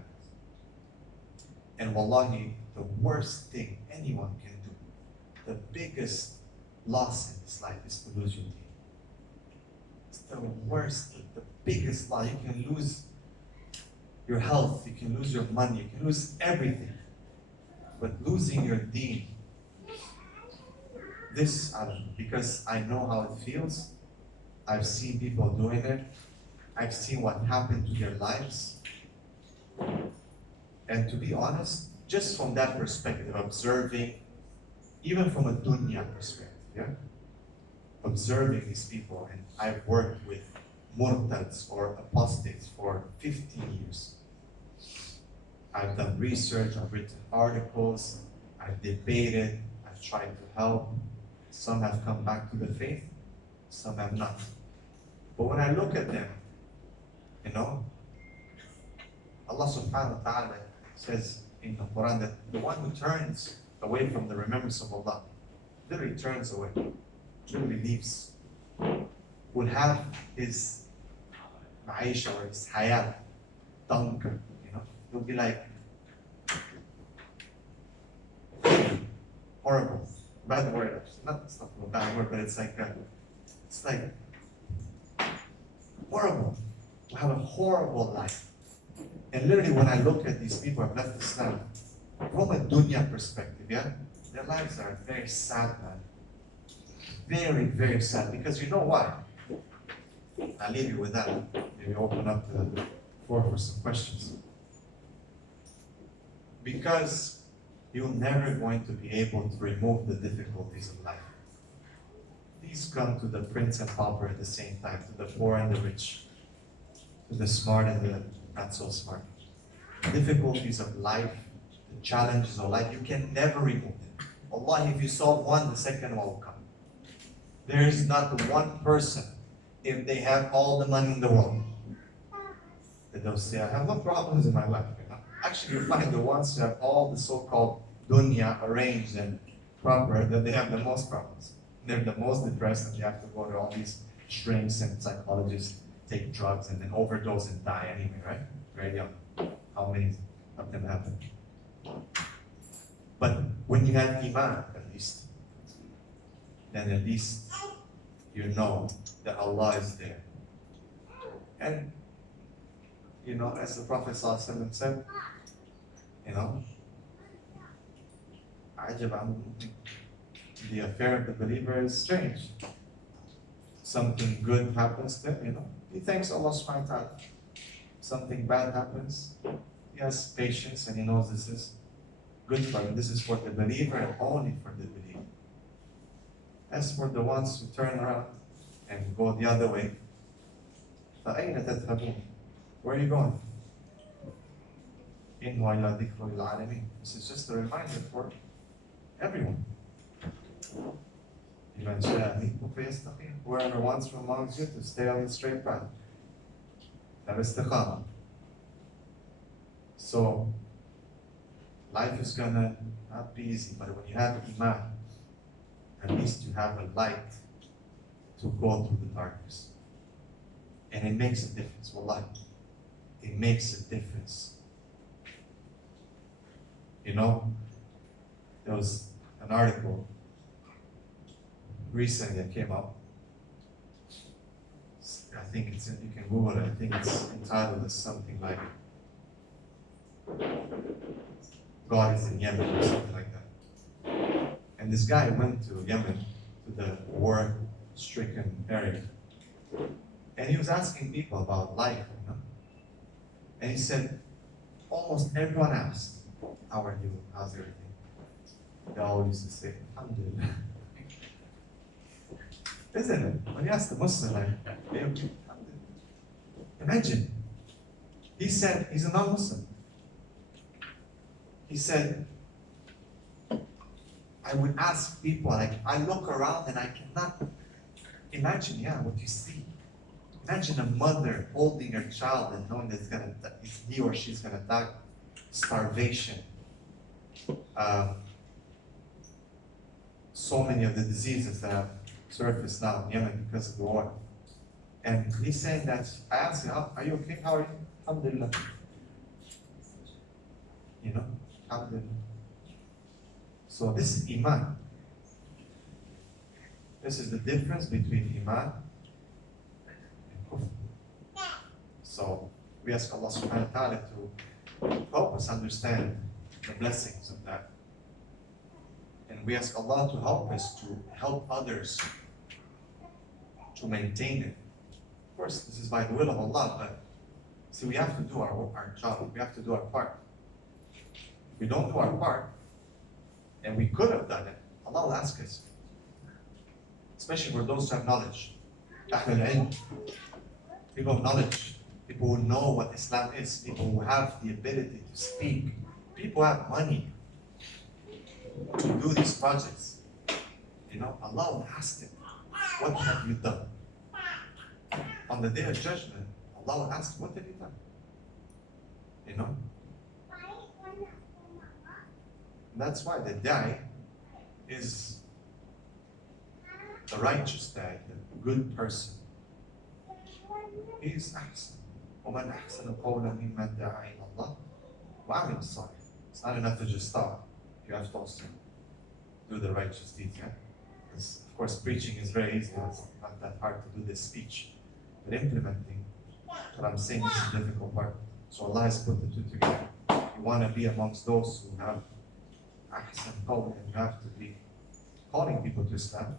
And wallahi, the worst thing anyone can do, the biggest loss in this life is to lose your deen. It's the worst, the biggest loss. You can lose your health, you can lose your money, you can lose everything. But losing your deen, this, because I know how it feels. I've seen people doing it. I've seen what happened to their lives. And to be honest, just from that perspective, observing, even from a dunya perspective, observing these people, and I've worked with murtads or apostates for 15 years. I've done research, I've written articles, I've debated, I've tried to help. Some have come back to the faith, some have not. But when I look at them, Allah subhanahu wa ta'ala says in the Quran that the one who turns away from the remembrance of Allah, literally turns away, literally leaves, will have his ma'isha or his hayat dunker, He'll be like horrible, bad word, not a bad word, but it's like horrible. We'll have a horrible life. And literally when I look at these people who have left Islam, from a dunya perspective, their lives are very sad, man. Very, very sad. Because you know why? I'll leave you with that. Maybe open up the floor for some questions. Because you're never going to be able to remove the difficulties of life. These come to the prince and pauper at the same time, to the poor and the rich, to the smart and the not so smart. Difficulties of life, the challenges of life, you can never remove them. Allah, if you solve one, the second one will come. There is not one person, if they have all the money in the world, that they'll say, I have no problems in my life. Actually, you find the ones who have all the so-called dunya arranged and proper, that they have the most problems. They're the most depressed, and they have to go to all these shrinks and psychologists, take drugs, and then overdose and die anyway, right? Very young. How many of them happen? But when you have iman, at least, then at least you know that Allah is there. And, as the Prophet ﷺ said, the affair of the believer is strange. Something good happens to him, he thanks Allah subhanahu wa ta'ala. Something bad happens, he has patience and he knows this is good for them. This is for the believer and only for the believer. As for the ones who turn around and go the other way, فأين تذهبون? Where are you going? إنه إلى ذكر للعالمين. This is just a reminder for everyone. لمن شاء منكم فيستقيم. Whoever wants from amongst you to stay on the straight path. Have istiqamah. So life is gonna not be easy, but when you have iman, at least you have a light to go through the darkness. And it makes a difference. Wallah, it makes a difference. You know, there was an article recently that came up. I think it's you can Google it. I think it's entitled as something like God is in Yemen or something like that. And this guy went to Yemen, to the war-stricken area, and he was asking people about life, you know? And he said, almost everyone asked, how are you? How's everything? They all used to say, Alhamdulillah. Isn't it? When you ask the Muslim, like, imagine, he said, he's a non-Muslim. He said, I would ask people, like, I look around and I cannot imagine, what you see. Imagine a mother holding her child and knowing that he or she's gonna die. Starvation. So many of the diseases that have surfaced now in Yemen because of the war. And he's saying that, I asked him, are you okay? How are you? Alhamdulillah. You know? Alhamdulillah. So this is Iman. This is the difference between Iman and Kufr. So we ask Allah subhanahu wa ta'ala to help us understand the blessings of that. And we ask Allah to help us to help others to maintain it. Of course, this is by the will of Allah, but see, we have to do our job. We have to do our part. If we don't do our part, and we could have done it, Allah will ask us. Especially for those who have knowledge. Ahlul ilm, people of knowledge, people who know what Islam is, people who have the ability to speak, people who have money to do these projects. You know, Allah will ask them, what have you done? On the day of judgment, Allah will ask, what have you done? You know? That's why the da'i is the righteous da'i, the good person. He's ahsan. وَمَنْ أَحْسَنُ قَوْلًا مِمَّنْ دَعَا إِلَى اللَّهِ وَعَمِلَ الصَّالِحَاتِ. It's not enough to just talk. You have to also do the righteous deeds. Because, of course, preaching is very easy. It's not that hard to do this speech. But implementing what I'm saying is the difficult part. So Allah has put the two together. You want to be amongst those who have ahsan qawl, and you have to be calling people to Islam,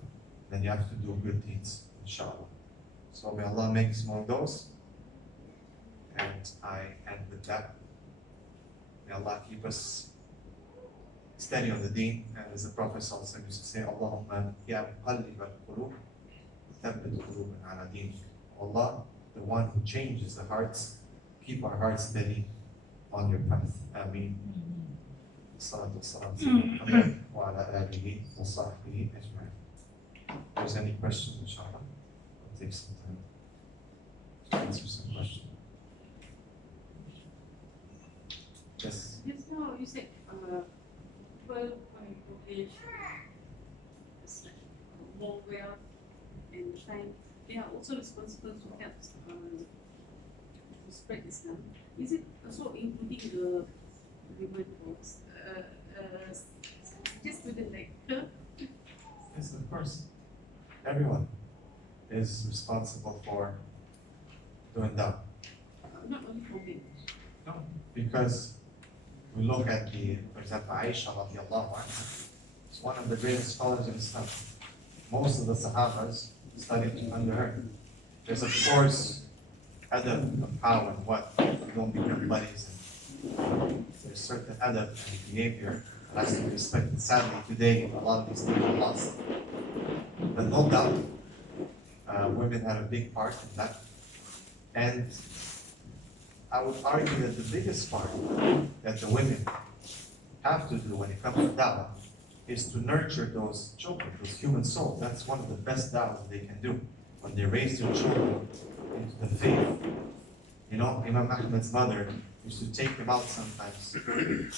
then you have to do good deeds, inshallah. So may Allah make us among those. And I end with that. May Allah keep us steady on the deen, and as the Prophet ﷺ used to say, Allahumma ya muqallib al-qulub, thabbit qulubana ala deenik. Allah, the one who changes the hearts, keep our hearts steady on your path. Ameen. Salatu wassalam ala Muhammad wa ala alihi wa sahbihi ajma'in. If there's any questions, inshallah, we'll take some time to answer some questions. Yes? Just now you said people privilege, more wealth and time, they are also responsible to help to spread Islam. Is it also including the women folks? Just with the lecture? Yes, of course. Everyone is responsible for doing that. Not only for men. No, because we look at for example, Aisha radiallahu anha, is one of the greatest scholars in Islam. Most of the Sahabas studied under her. There's of course adab of how and what, you don't become buddies. And there's certain adab and behavior has to be respected. Sadly, today, a lot of these things are lost. But no doubt, women had a big part in that. And I would argue that the biggest part that the women have to do when it comes to dawah is to nurture those children, those human souls. That's one of the best dawahs they can do when they raise their children into the faith. You know, Imam Ahmed's mother used to take him out sometimes,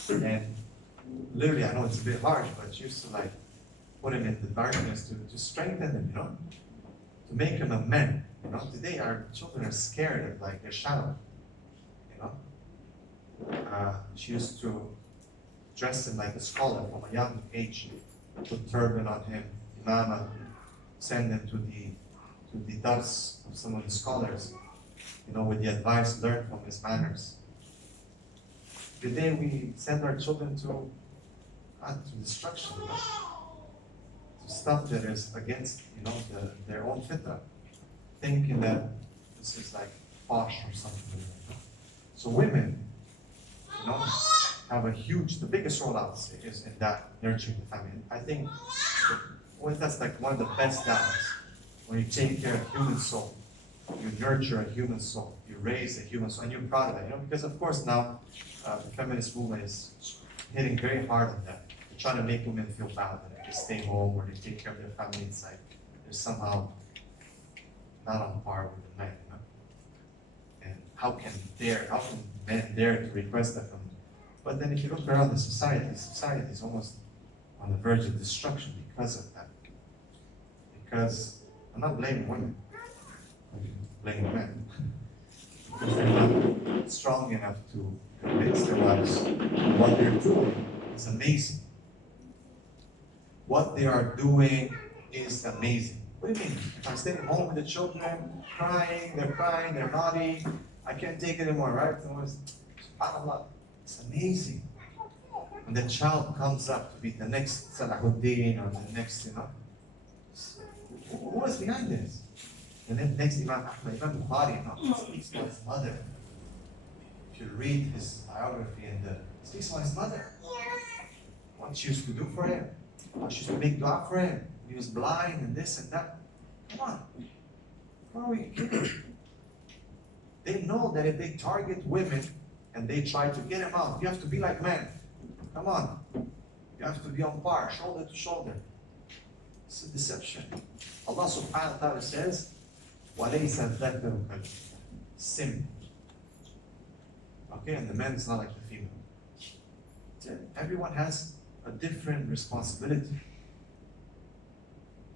and literally, I know it's a bit harsh, but she used to like put him in the darkness to strengthen him, you know, to make him a man. You know, today our children are scared of like their shadow. You know, she used to dress him like a scholar from a young age, put turban on him, imama, send him to the dars of some of the scholars, you know, with the advice learned from his manners. Today we send our children to destruction, you know, to stuff that is against, you know, their own fitrah, thinking that this is like posh or something. So women, you know, have the biggest role I would say is in that nurturing the family. I think that's like one of the best downs, when you take care of human soul, you nurture a human soul, you raise a human soul, and you're proud of that, you know, because of course now the feminist movement is hitting very hard on that. They're trying to make women feel bad that they stay home or they take care of their family inside. They're somehow not on par with the men, you know. And how can men dare to request that from them? But then if you look around the society is almost on the verge of destruction because of that. Because I'm not blaming women, I'm blaming men. Because they're not strong enough to convince their wives what they're doing is amazing. What they are doing is amazing. What do you mean? If I'm staying home with the children, they're naughty, I can't take it anymore, right? SubhanAllah, it's amazing. When the child comes up to be the next Salahuddin or the next, you know, who was behind this? And then next Imam Ahmad, Imam Bukhari, you know, speaks about his mother. If you read his biography and speaks about his mother, what she used to do for him, how she used to make dua for him. He was blind and this and that. Come on. What are we kidding? They know that if they target women and they try to get them out, you have to be like men. Come on. You have to be on par, shoulder to shoulder. It's a deception. Allah subhanahu wa ta'ala says, وَلَيْسَ الذَّكَرُ Sim. Okay, and the man is not like the female. Everyone has a different responsibility.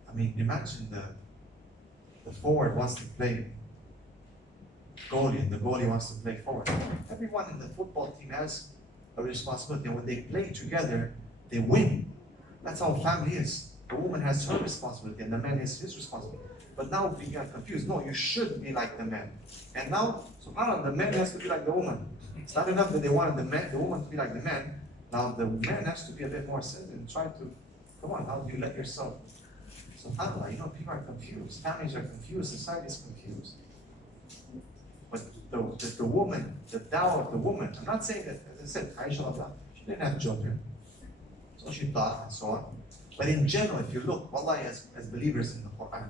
I mean, imagine the forward wants to play goalie and the goalie wants to play forward. Everyone in the football team has a responsibility, and when they play together, they win. That's how family is. The woman has her responsibility and the man has his responsibility. But now we get confused. No, you should be like the man. And now, subhanAllah, the man has to be like the woman. It's not enough that they wanted the woman to be like the man. Now the man has to be a bit more sensitive and try to, come on, how do you let yourself? SubhanAllah, you know, people are confused. Families are confused. Society is confused. But the woman, the dawah of the woman, I'm not saying that, as I said, Aisha, she didn't have children. So she taught and so on. But in general, if you look, wallahi, as believers in the Quran,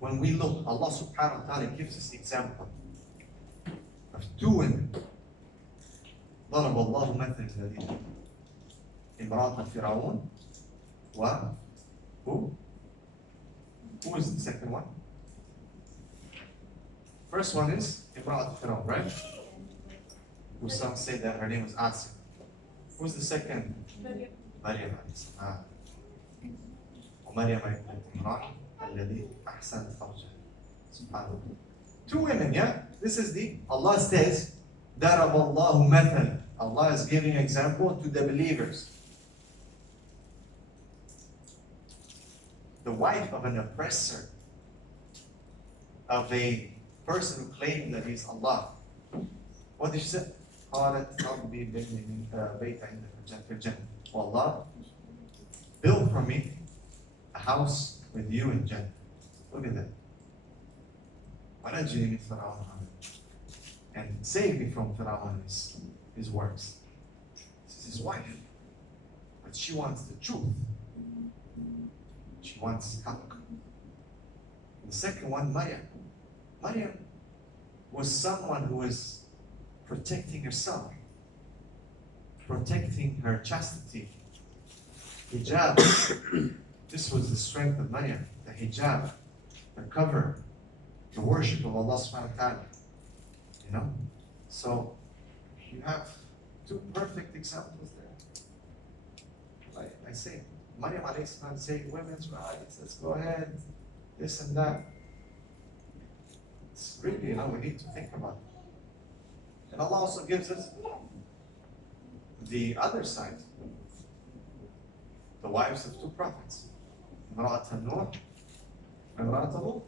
when we look, Allah subhanahu wa ta'ala gives us the example of two women. ضرب الله مثل الذين امرأة فرعون who is the second one? First one is امرأة فرعون, right? Who some say that her name was Asya. Who's the second? Maryam. ومريم ابنة عمران الذي أحسنت فرجها. SubhanAllah. Two women, yeah? This is Allah says, ضرب الله مثل. Allah is giving an example to the believers. The wife of an oppressor, of a person who claimed that he's Allah. What did she say? قالت ربي بني بيت عندك في الجنة. Allah, build for me a house with you in Jannah. Look at that. وَنَجِّنِي مِنْ فِرْعَوْنَ and save me from Fir'aun and his works. This is his wife. but she wants the truth. She wants haqq. The second one, Maryam. Maryam was someone who was protecting herself, protecting her chastity. Hijab. This was the strength of Maryam. The hijab, the cover, the worship of Allah subhanahu wa ta'ala. You know? So you have two perfect examples there. Like I say, Maryam alayhi salam saying women's rights, let's go ahead, this and that. It's really, you know, we need to think about it. And Allah also gives us the other side, the wives of two prophets, Imra'at Nuh and Imra'at Lut.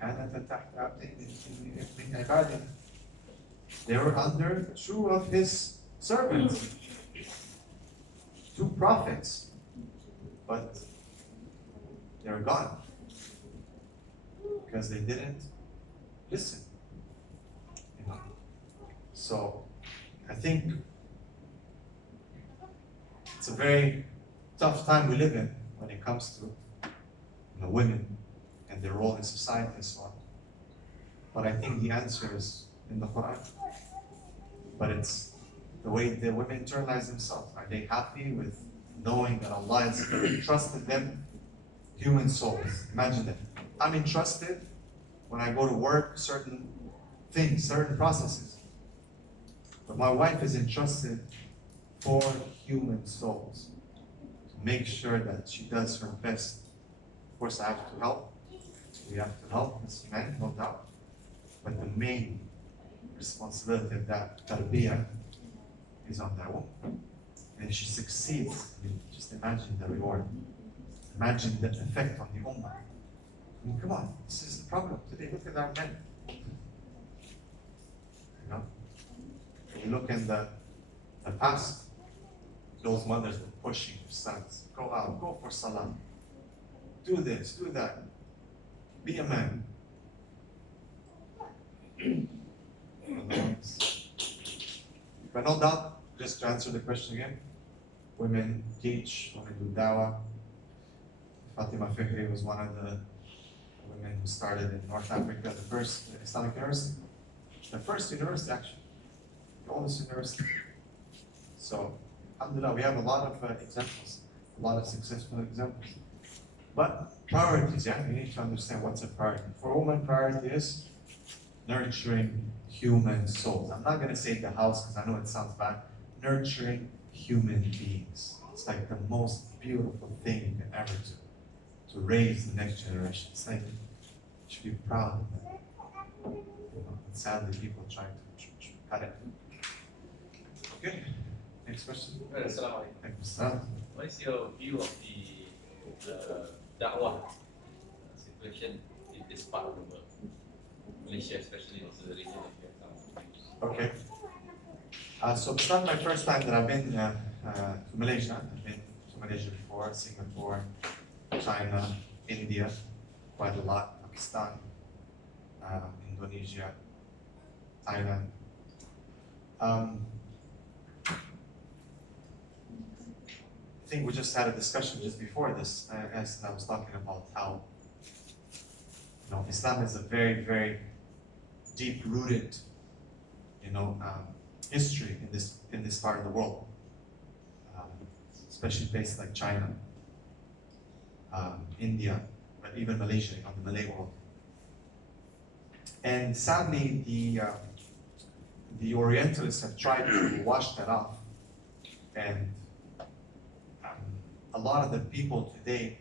كانت تحت عبدين من عباده. They were under two of his servants, two prophets, but they were gone because they didn't listen. You know? So I think it's a very tough time we live in when it comes to, you know, women and their role in society and so on. But I think the answer is in the Quran. But it's the way the women internalize themselves. Are they happy with knowing that Allah has entrusted them human souls? Imagine that. I'm entrusted when I go to work certain things, certain processes. But my wife is entrusted 4 human souls to make sure that she does her best. Of course, I have to help. We have to help as men, no doubt. But the main responsibility of that tarbiyah is on that woman. And if she succeeds, I mean, just imagine the reward. Imagine the effect on the ummah. I mean, come on, this is the problem today. Look at our men. You know? You look in the past, those mothers were pushing their sons. Go out, go for salah. Do this, do that. Be a man. But no doubt, just to answer the question again, women teach, women do dawah. Fatima Fikri was one of the women who started in North Africa, the first Islamic university. The first university, actually. The oldest university. So, alhamdulillah, we have a lot of examples, a lot of successful examples. But priorities, yeah, you need to understand what's a priority. For a woman, priority is nurturing human souls. I'm not going to say the house because I know it sounds bad. Nurturing human beings. It's like the most beautiful thing you can ever do. To raise the next generation. It's like, you should be proud of that. You know, and sadly, people try to cut it. Okay, next question. Assalamu alaikum. What is your view of the da'wah situation in this part of the world? Malaysia, especially, also the region of Vietnam. Okay. So it's not my first time that I've been to Malaysia. I've been to Malaysia before, Singapore, China, India, quite a lot, Pakistan, Indonesia, Thailand. I think we just had a discussion just before this, as I was talking about how, you know, Islam is a very, very deep-rooted, you know, history in this part of the world, especially places like China, India, but even Malaysia, on the Malay world. And sadly, the Orientalists have tried to wash that off, and a lot of the people today,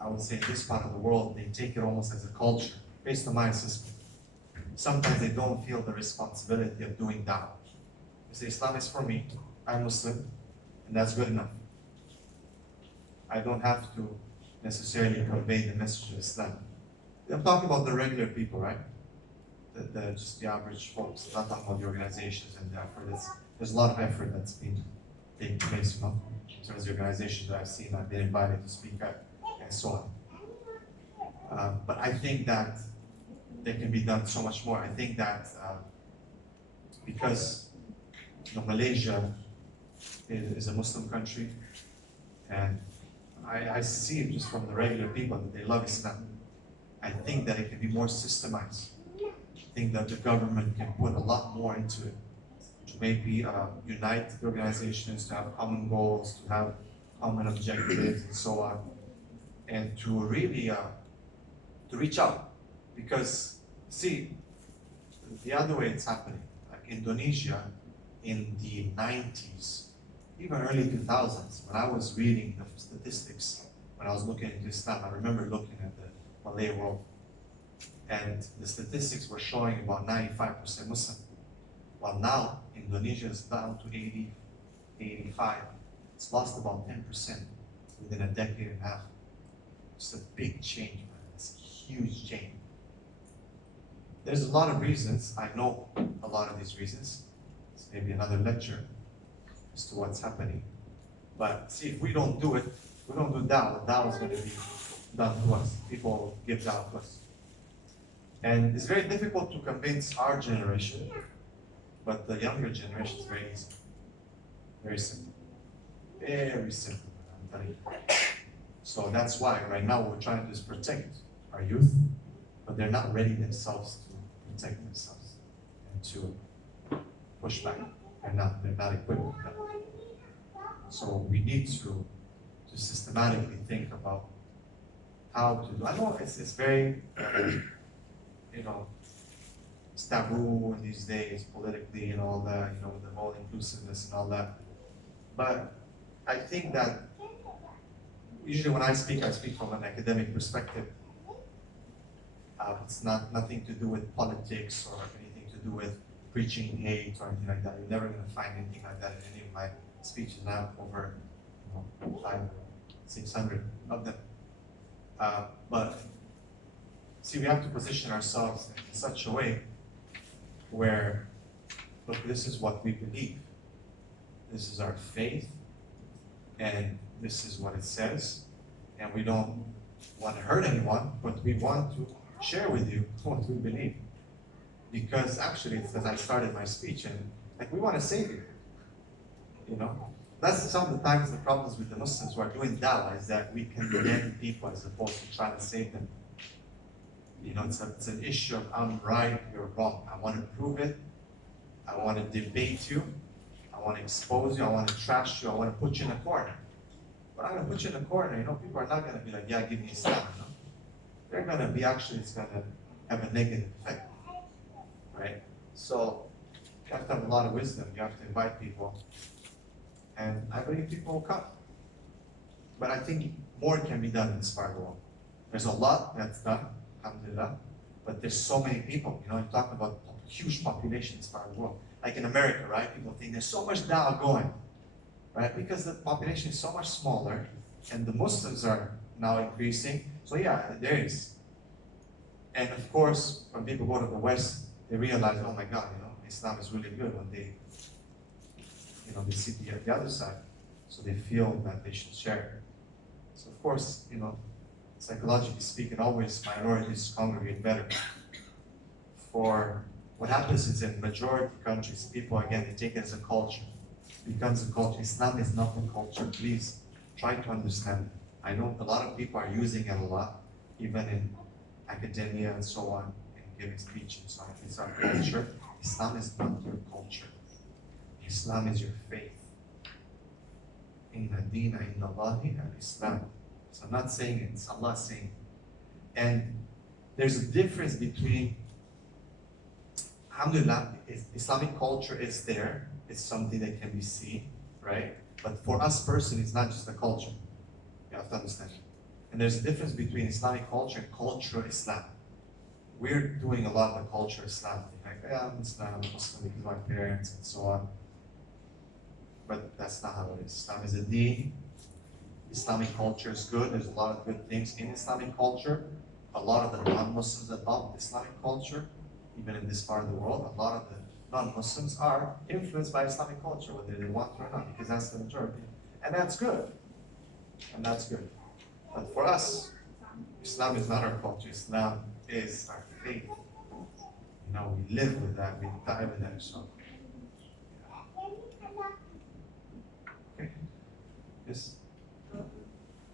I would say in this part of the world, they take it almost as a culture, based on my assessment. Sometimes they don't feel the responsibility of doing da'wah. They say, Islam is for me, I'm Muslim, and that's good enough. I don't have to necessarily convey the message of Islam. I'm talking about the regular people, right? Just the average folks. I'm not talking about the organizations and the effort. There's a lot of effort that's been taking place, you know, in terms of the organizations that I've seen, I've been invited to speak at, and so on. But I think that there can be done so much more. I think that because, you know, Malaysia is a Muslim country, and I see it just from the regular people that they love Islam. I think that it can be more systemized. I think that the government can put a lot more into it to maybe unite the organizations, to have common goals, to have common objectives, and so on, and to really to reach out. Because see, the other way it's happening, like Indonesia in the 90s, even early 2000s, when I was reading the statistics, when I was looking into Islam, I remember looking at the Malay world, and the statistics were showing about 95% Muslim. While now, Indonesia is down to 80, 85. It's lost about 10% within a decade and a half. It's a big change, man. It's a huge change. There's a lot of reasons. I know a lot of these reasons. It's maybe another lecture as to what's happening. But see, if we don't do it, we don't do dawah, dawah is going to be done to us. People give dawah to us. And it's very difficult to convince our generation, but the younger generation is very easy. Very simple. Very simple, I'm telling you. So that's why right now what we're trying to do is protect our youth, but they're not ready themselves to protect themselves and to push back. They're not equipped with that. So we need to systematically think about how to do. I know it's very it's taboo in these days politically and all that, the whole inclusiveness and all that. But I think that usually when I speak from an academic perspective. It's nothing to do with politics or anything to do with preaching hate or anything like that. You're never going to find anything like that in any of my speeches. I have over 500, 600 of them. But see, we have to position ourselves in such a way where, look, this is what we believe. This is our faith, and this is what it says. And we don't want to hurt anyone, but we want to share with you what we believe. Because actually, it's as I started my speech, and like we want to save you. That's some of the times the problems with the Muslims who are doing dawah is that we condemn people as opposed to trying to save them. It's an issue of I'm right, you're wrong. I want to prove it. I want to debate you. I want to expose you. I want to trash you. I want to put you in a corner. But I'm going to put you in a corner. People are not going to be like, yeah, give me Islam. They're going to be it's going to have a negative effect, right? So you have to have a lot of wisdom. You have to invite people, and I believe people will come. But I think more can be done in this part of the world. There's a lot that's done, alhamdulillah, but there's so many people. You talk about huge populations part of the world. Like in America, right? People think there's so much dawah going, right? Because the population is so much smaller, and the Muslims are now increasing. So yeah, there is. And of course, when people go to the West, they realize, oh my God, Islam is really good when they see the other side. So they feel that they should share. So of course, psychologically speaking, always minorities congregate better. For what happens is in majority countries, people, again, they take it as a culture. It becomes a culture. Islam is not a culture. Please try to understand. I know a lot of people are using it a lot, even in academia and so on, in giving speeches on it's our culture. Islam is not your culture. Islam is your faith. Inna deena inna Allahi al-Islam. So I'm not saying it, it's Allah saying it. And there's a difference between, alhamdulillah, Islamic culture is there. It's something that can be seen, right? But for us personally, it's not just a culture. You have to understand. And there's a difference between Islamic culture and cultural Islam. We're doing a lot of the cultural Islam thing, like, yeah, I'm Islam, I'm Muslim because of my parents and so on. But that's not how it is. Islam is a deen. Islamic culture is good. There's a lot of good things in Islamic culture. A lot of the non-Muslims adopt Islamic culture, even in this part of the world. A lot of the non-Muslims are influenced by Islamic culture, whether they want to or not, because that's the majority. And that's good. And that's good. But for us, Islam is not our culture. Islam is our faith. We live with that. We die with that. So, Yes.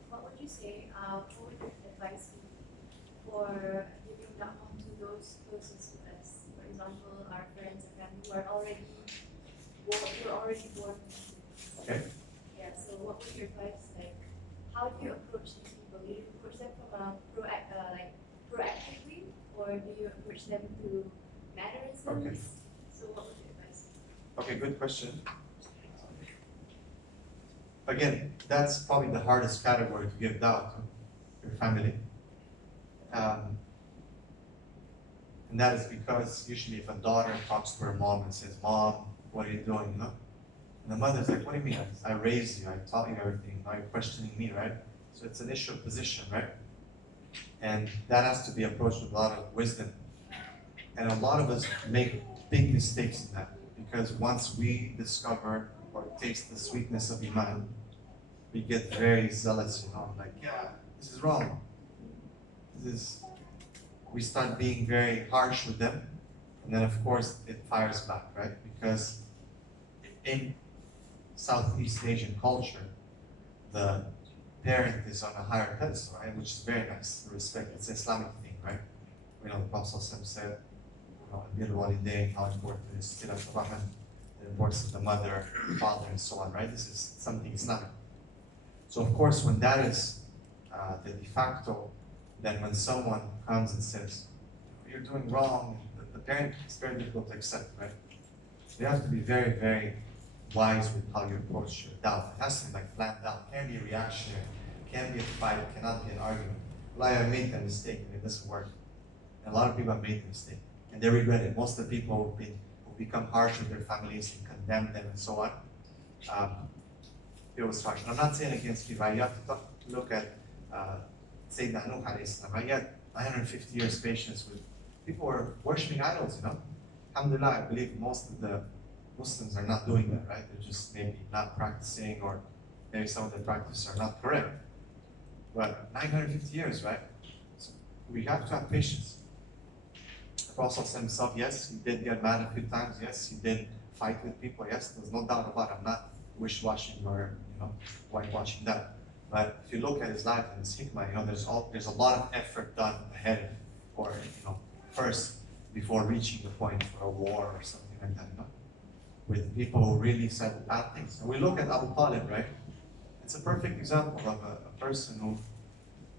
What would you say, what would your advice be for giving da'wah to those closest to us? For example, our friends and family who are already born Muslims. Okay. Yeah, so what would your advice, like, how do you approach these people? Do you approach them from a proactively, or do you approach them through mannerisms? Okay. So what would your advice be? Okay, good question. Again, that's probably the hardest category to give da'wah to, your family. And that is because usually if a daughter talks to her mom and says, "Mom, what are you doing?" You know? And the mother's like, "What do you mean? I raised you, I taught you everything, now you're questioning me, right?" So it's an issue of position, right? And that has to be approached with a lot of wisdom. And a lot of us make big mistakes in that, because once we discover or taste the sweetness of Iman, we get very zealous, you know, like, yeah, this is wrong. We start being very harsh with them, and then of course it fires back, right? Because in Southeast Asian culture, the parent is on a higher pedestal, right? Which is very nice, respect. It's an Islamic thing, right? We know the Prophet ﷺ said, you know, how important it is, the importance of the mother, father, and so on, right? This is something Islamic. So of course, when that is the de facto, then when someone comes and says, "You're doing wrong," the parent is very difficult to accept, right? So you have to be very, very wise with how you approach your doubt. It has to be like planned out. It can't be reactionary. It can't be a fight. It cannot be an argument. Well, I made that mistake and it doesn't work. And a lot of people have made the mistake and they regret it. Most of the people who become harsh with their families and condemn them and so on, it was harsh. And I'm not saying against people, right? You have to look at Sayyidina Nuh alayhi salam, right? He had 950 years patience with people who were worshipping idols, you know? Alhamdulillah, I believe most of the Muslims are not doing that, right? They're just maybe not practicing, or maybe some of their practices are not correct. But 950 years, right? So we have to have patience. The Prophet himself, yes, he did get mad a few times, yes, he did fight with people, yes, there's no doubt about it. I'm not wish-washing or, you know, whitewashing that. But if you look at his life and his hikmah, you know, there's a lot of effort done ahead, or, you know, first, before reaching the point for a war or something like that, you know, with people who really said bad things. And we look at Abu Talib, right? It's a perfect example of a person who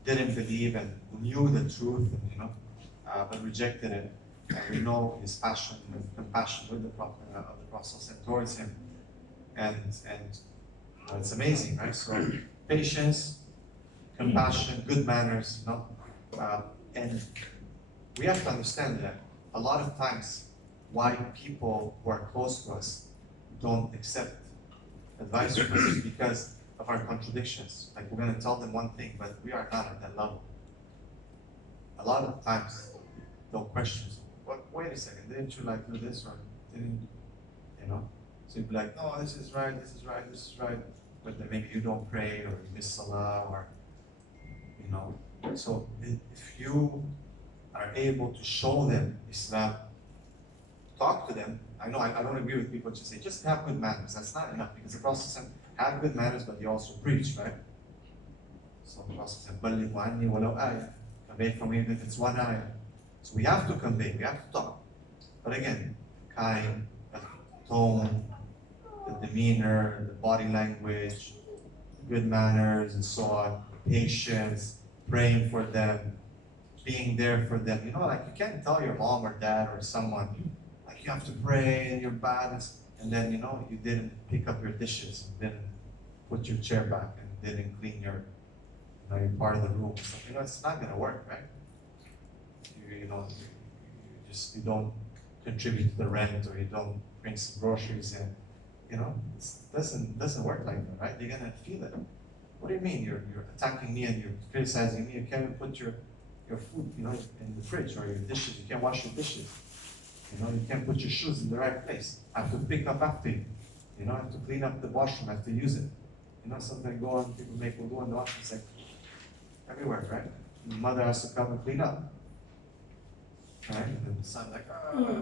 didn't believe and who knew the truth, and, you know, but rejected it. And we know his passion and compassion with the Prophet towards him, and you know, it's amazing, right? So patience, compassion, good manners, you know, and we have to understand that a lot of times why people who are close to us don't accept advice from us is because of our contradictions. Like, we're going to tell them one thing, but we are not at that level. A lot of times they'll question, wait a second, didn't you like do this, or didn't, you know? So you'd be like, no, this is right, this is right, this is right. But then maybe you don't pray, or you miss Salah, or, you know. So if you are able to show them Islam, talk to them. I know I don't agree with people who say, just have good manners. That's not enough, because the Prophet had good manners, but he also preached, right? So the Prophet said, "Ballighu anni walau ayah." Convey from me if it's one ayah. So we have to convey, we have to talk. But again, kind, the tone, the demeanor, the body language, good manners, and so on, patience, praying for them, being there for them. You know, like, you can't tell your mom or dad or someone, like, you have to pray and you're bad, and then, you know, you didn't pick up your dishes, and didn't put your chair back, and didn't clean your, you know, your part of the room. So, you know, it's not gonna work, right? You know, you don't contribute to the rent, or you don't bring some groceries in. You know, it doesn't work like that, right? They're gonna feel it. What do you mean you're attacking me and you're criticizing me? You can't even put your food, you know, in the fridge, or your dishes. You can't wash your dishes. You know, you can't put your shoes in the right place. I have to pick up after you. You know, I have to clean up the washroom. I have to use it. You know, sometimes go on, people make wudu in the washroom. It's like everywhere, right? And the mother has to come and clean up. Right? And then the son, like,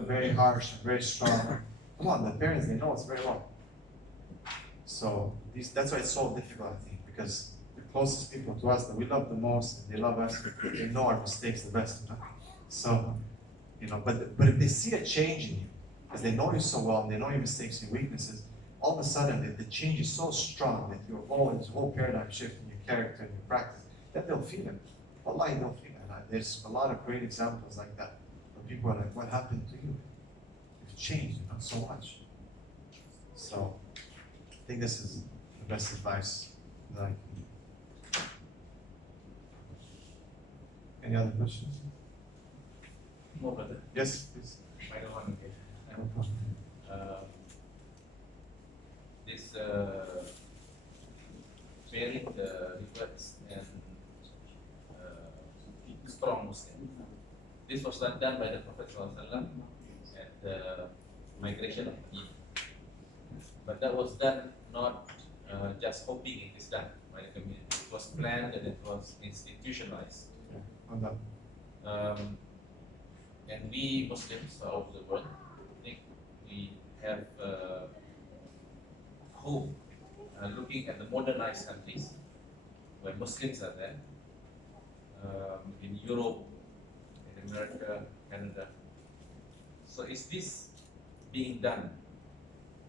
very harsh and very strong. Come on, the parents, they know it's very wrong. So That's why it's so difficult, I think, because the closest people to us that we love the most, and they love us, they know our mistakes the best. You know? So, but if they see a change in you, because they know you so well, and they know your mistakes and weaknesses, all of a sudden the change is so strong that your whole paradigm shift in your character and your practice, that they'll feel it. Wallahi, they'll feel it. There's a lot of great examples like that, where people are like, what happened to you? You've changed, so much. So, I think this is the best advice that I can give. Any other questions? More brother. Yes, please. Final one, okay. No problem. This pairing the reverts and strong Muslim. This was done by the Prophet ﷺ at the migration of Eve. But that was done not just hoping it is done by the community. It was planned and it was institutionalized. And we Muslims all over the world, I think we have hope looking at the modernized countries where Muslims are there, in Europe, in America, Canada. So is this being done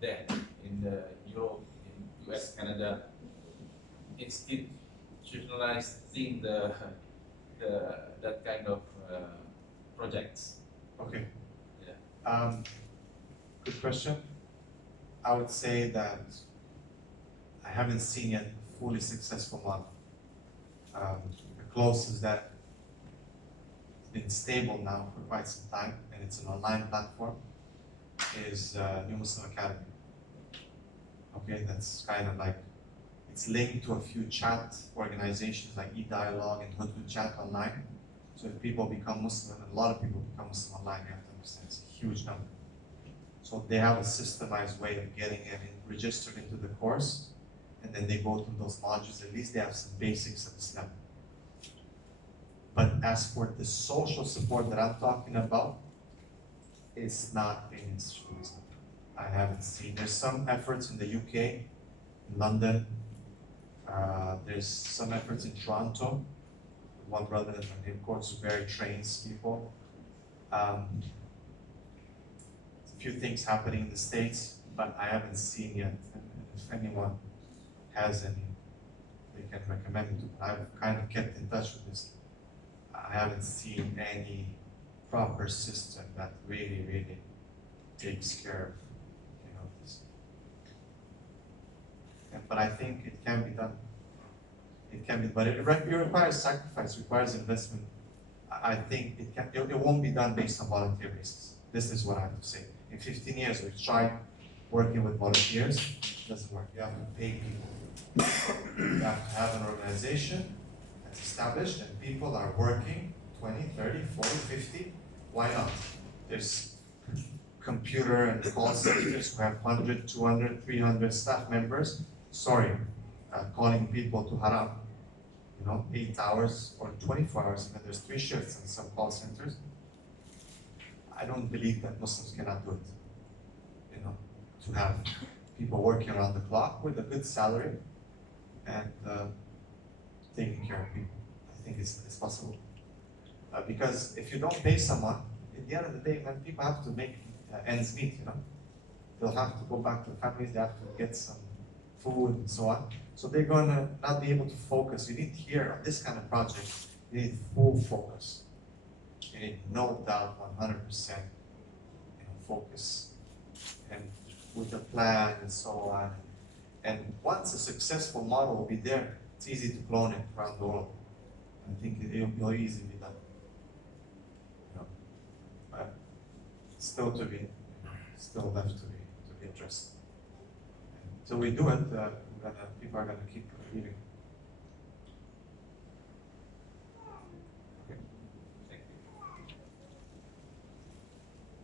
there in Europe, in US, Canada, institutionalizing that kind of projects? Okay. Yeah. Good question. I would say that I haven't seen yet a fully successful model. The closest that it's been stable now for quite some time, and it's an online platform, is New Muslim Academy. Okay, that's kind of like, it's linked to a few chat organizations like eDialogue and Hudhud Chat online. So if people become Muslim, and a lot of people become Muslim online, you have to understand it's a huge number. So they have a systemized way of getting them registered into the course, and then they go through those modules. At least they have some basics of Islam. But as for the social support that I'm talking about, it's not been institutionalized. I haven't seen. There's some efforts in the UK, in London. There's some efforts in Toronto. One brother that of course very trains people. A few things happening in the States, but I haven't seen yet. And if anyone has any, they can recommend me to. I've kind of kept in touch with this. I haven't seen any proper system that really takes care of this. But I think it can be done. It can be, but it requires sacrifice, requires investment. I think it won't be done based on volunteer basis. This is what I have to say. In 15 years, we've tried working with volunteers. It doesn't work. You have to pay people. You have to have an organization that's established and people are working 20, 30, 40, 50. Why not? There's computer and call centers who have 100, 200, 300 staff members. Sorry, calling people to haram. 8 hours or 24 hours, even there's 3 shifts in some call centers. I don't believe that Muslims cannot do it. To have people working around the clock with a good salary and taking care of people. I think it's possible. Because if you don't pay someone, at the end of the day, man, people have to make ends meet, They'll have to go back to their families, they have to get some food and so on. So they're gonna not be able to focus. You need here on this kind of project, you need full focus. You need no doubt 100% focus and with a plan and so on. And once a successful model will be there, it's easy to clone it around the world. I think it'll easily be done. But still left to be addressed. Until we do it, people are going to keep leaving. Okay. Thank you.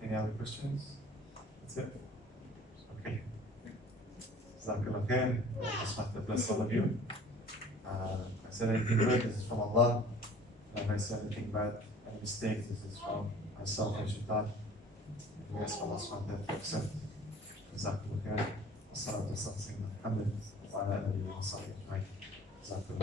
Any other questions? That's it? Okay. Jazakallah khair. Allah bless all of you. If I said anything good, this is from Allah. If I said anything bad, any mistakes, this is from myself and shaitan. We ask Allah to accept. Jazakallah khair. Wassalatu wassalam ala Muhammad. ada di rumah sakit, right? Satu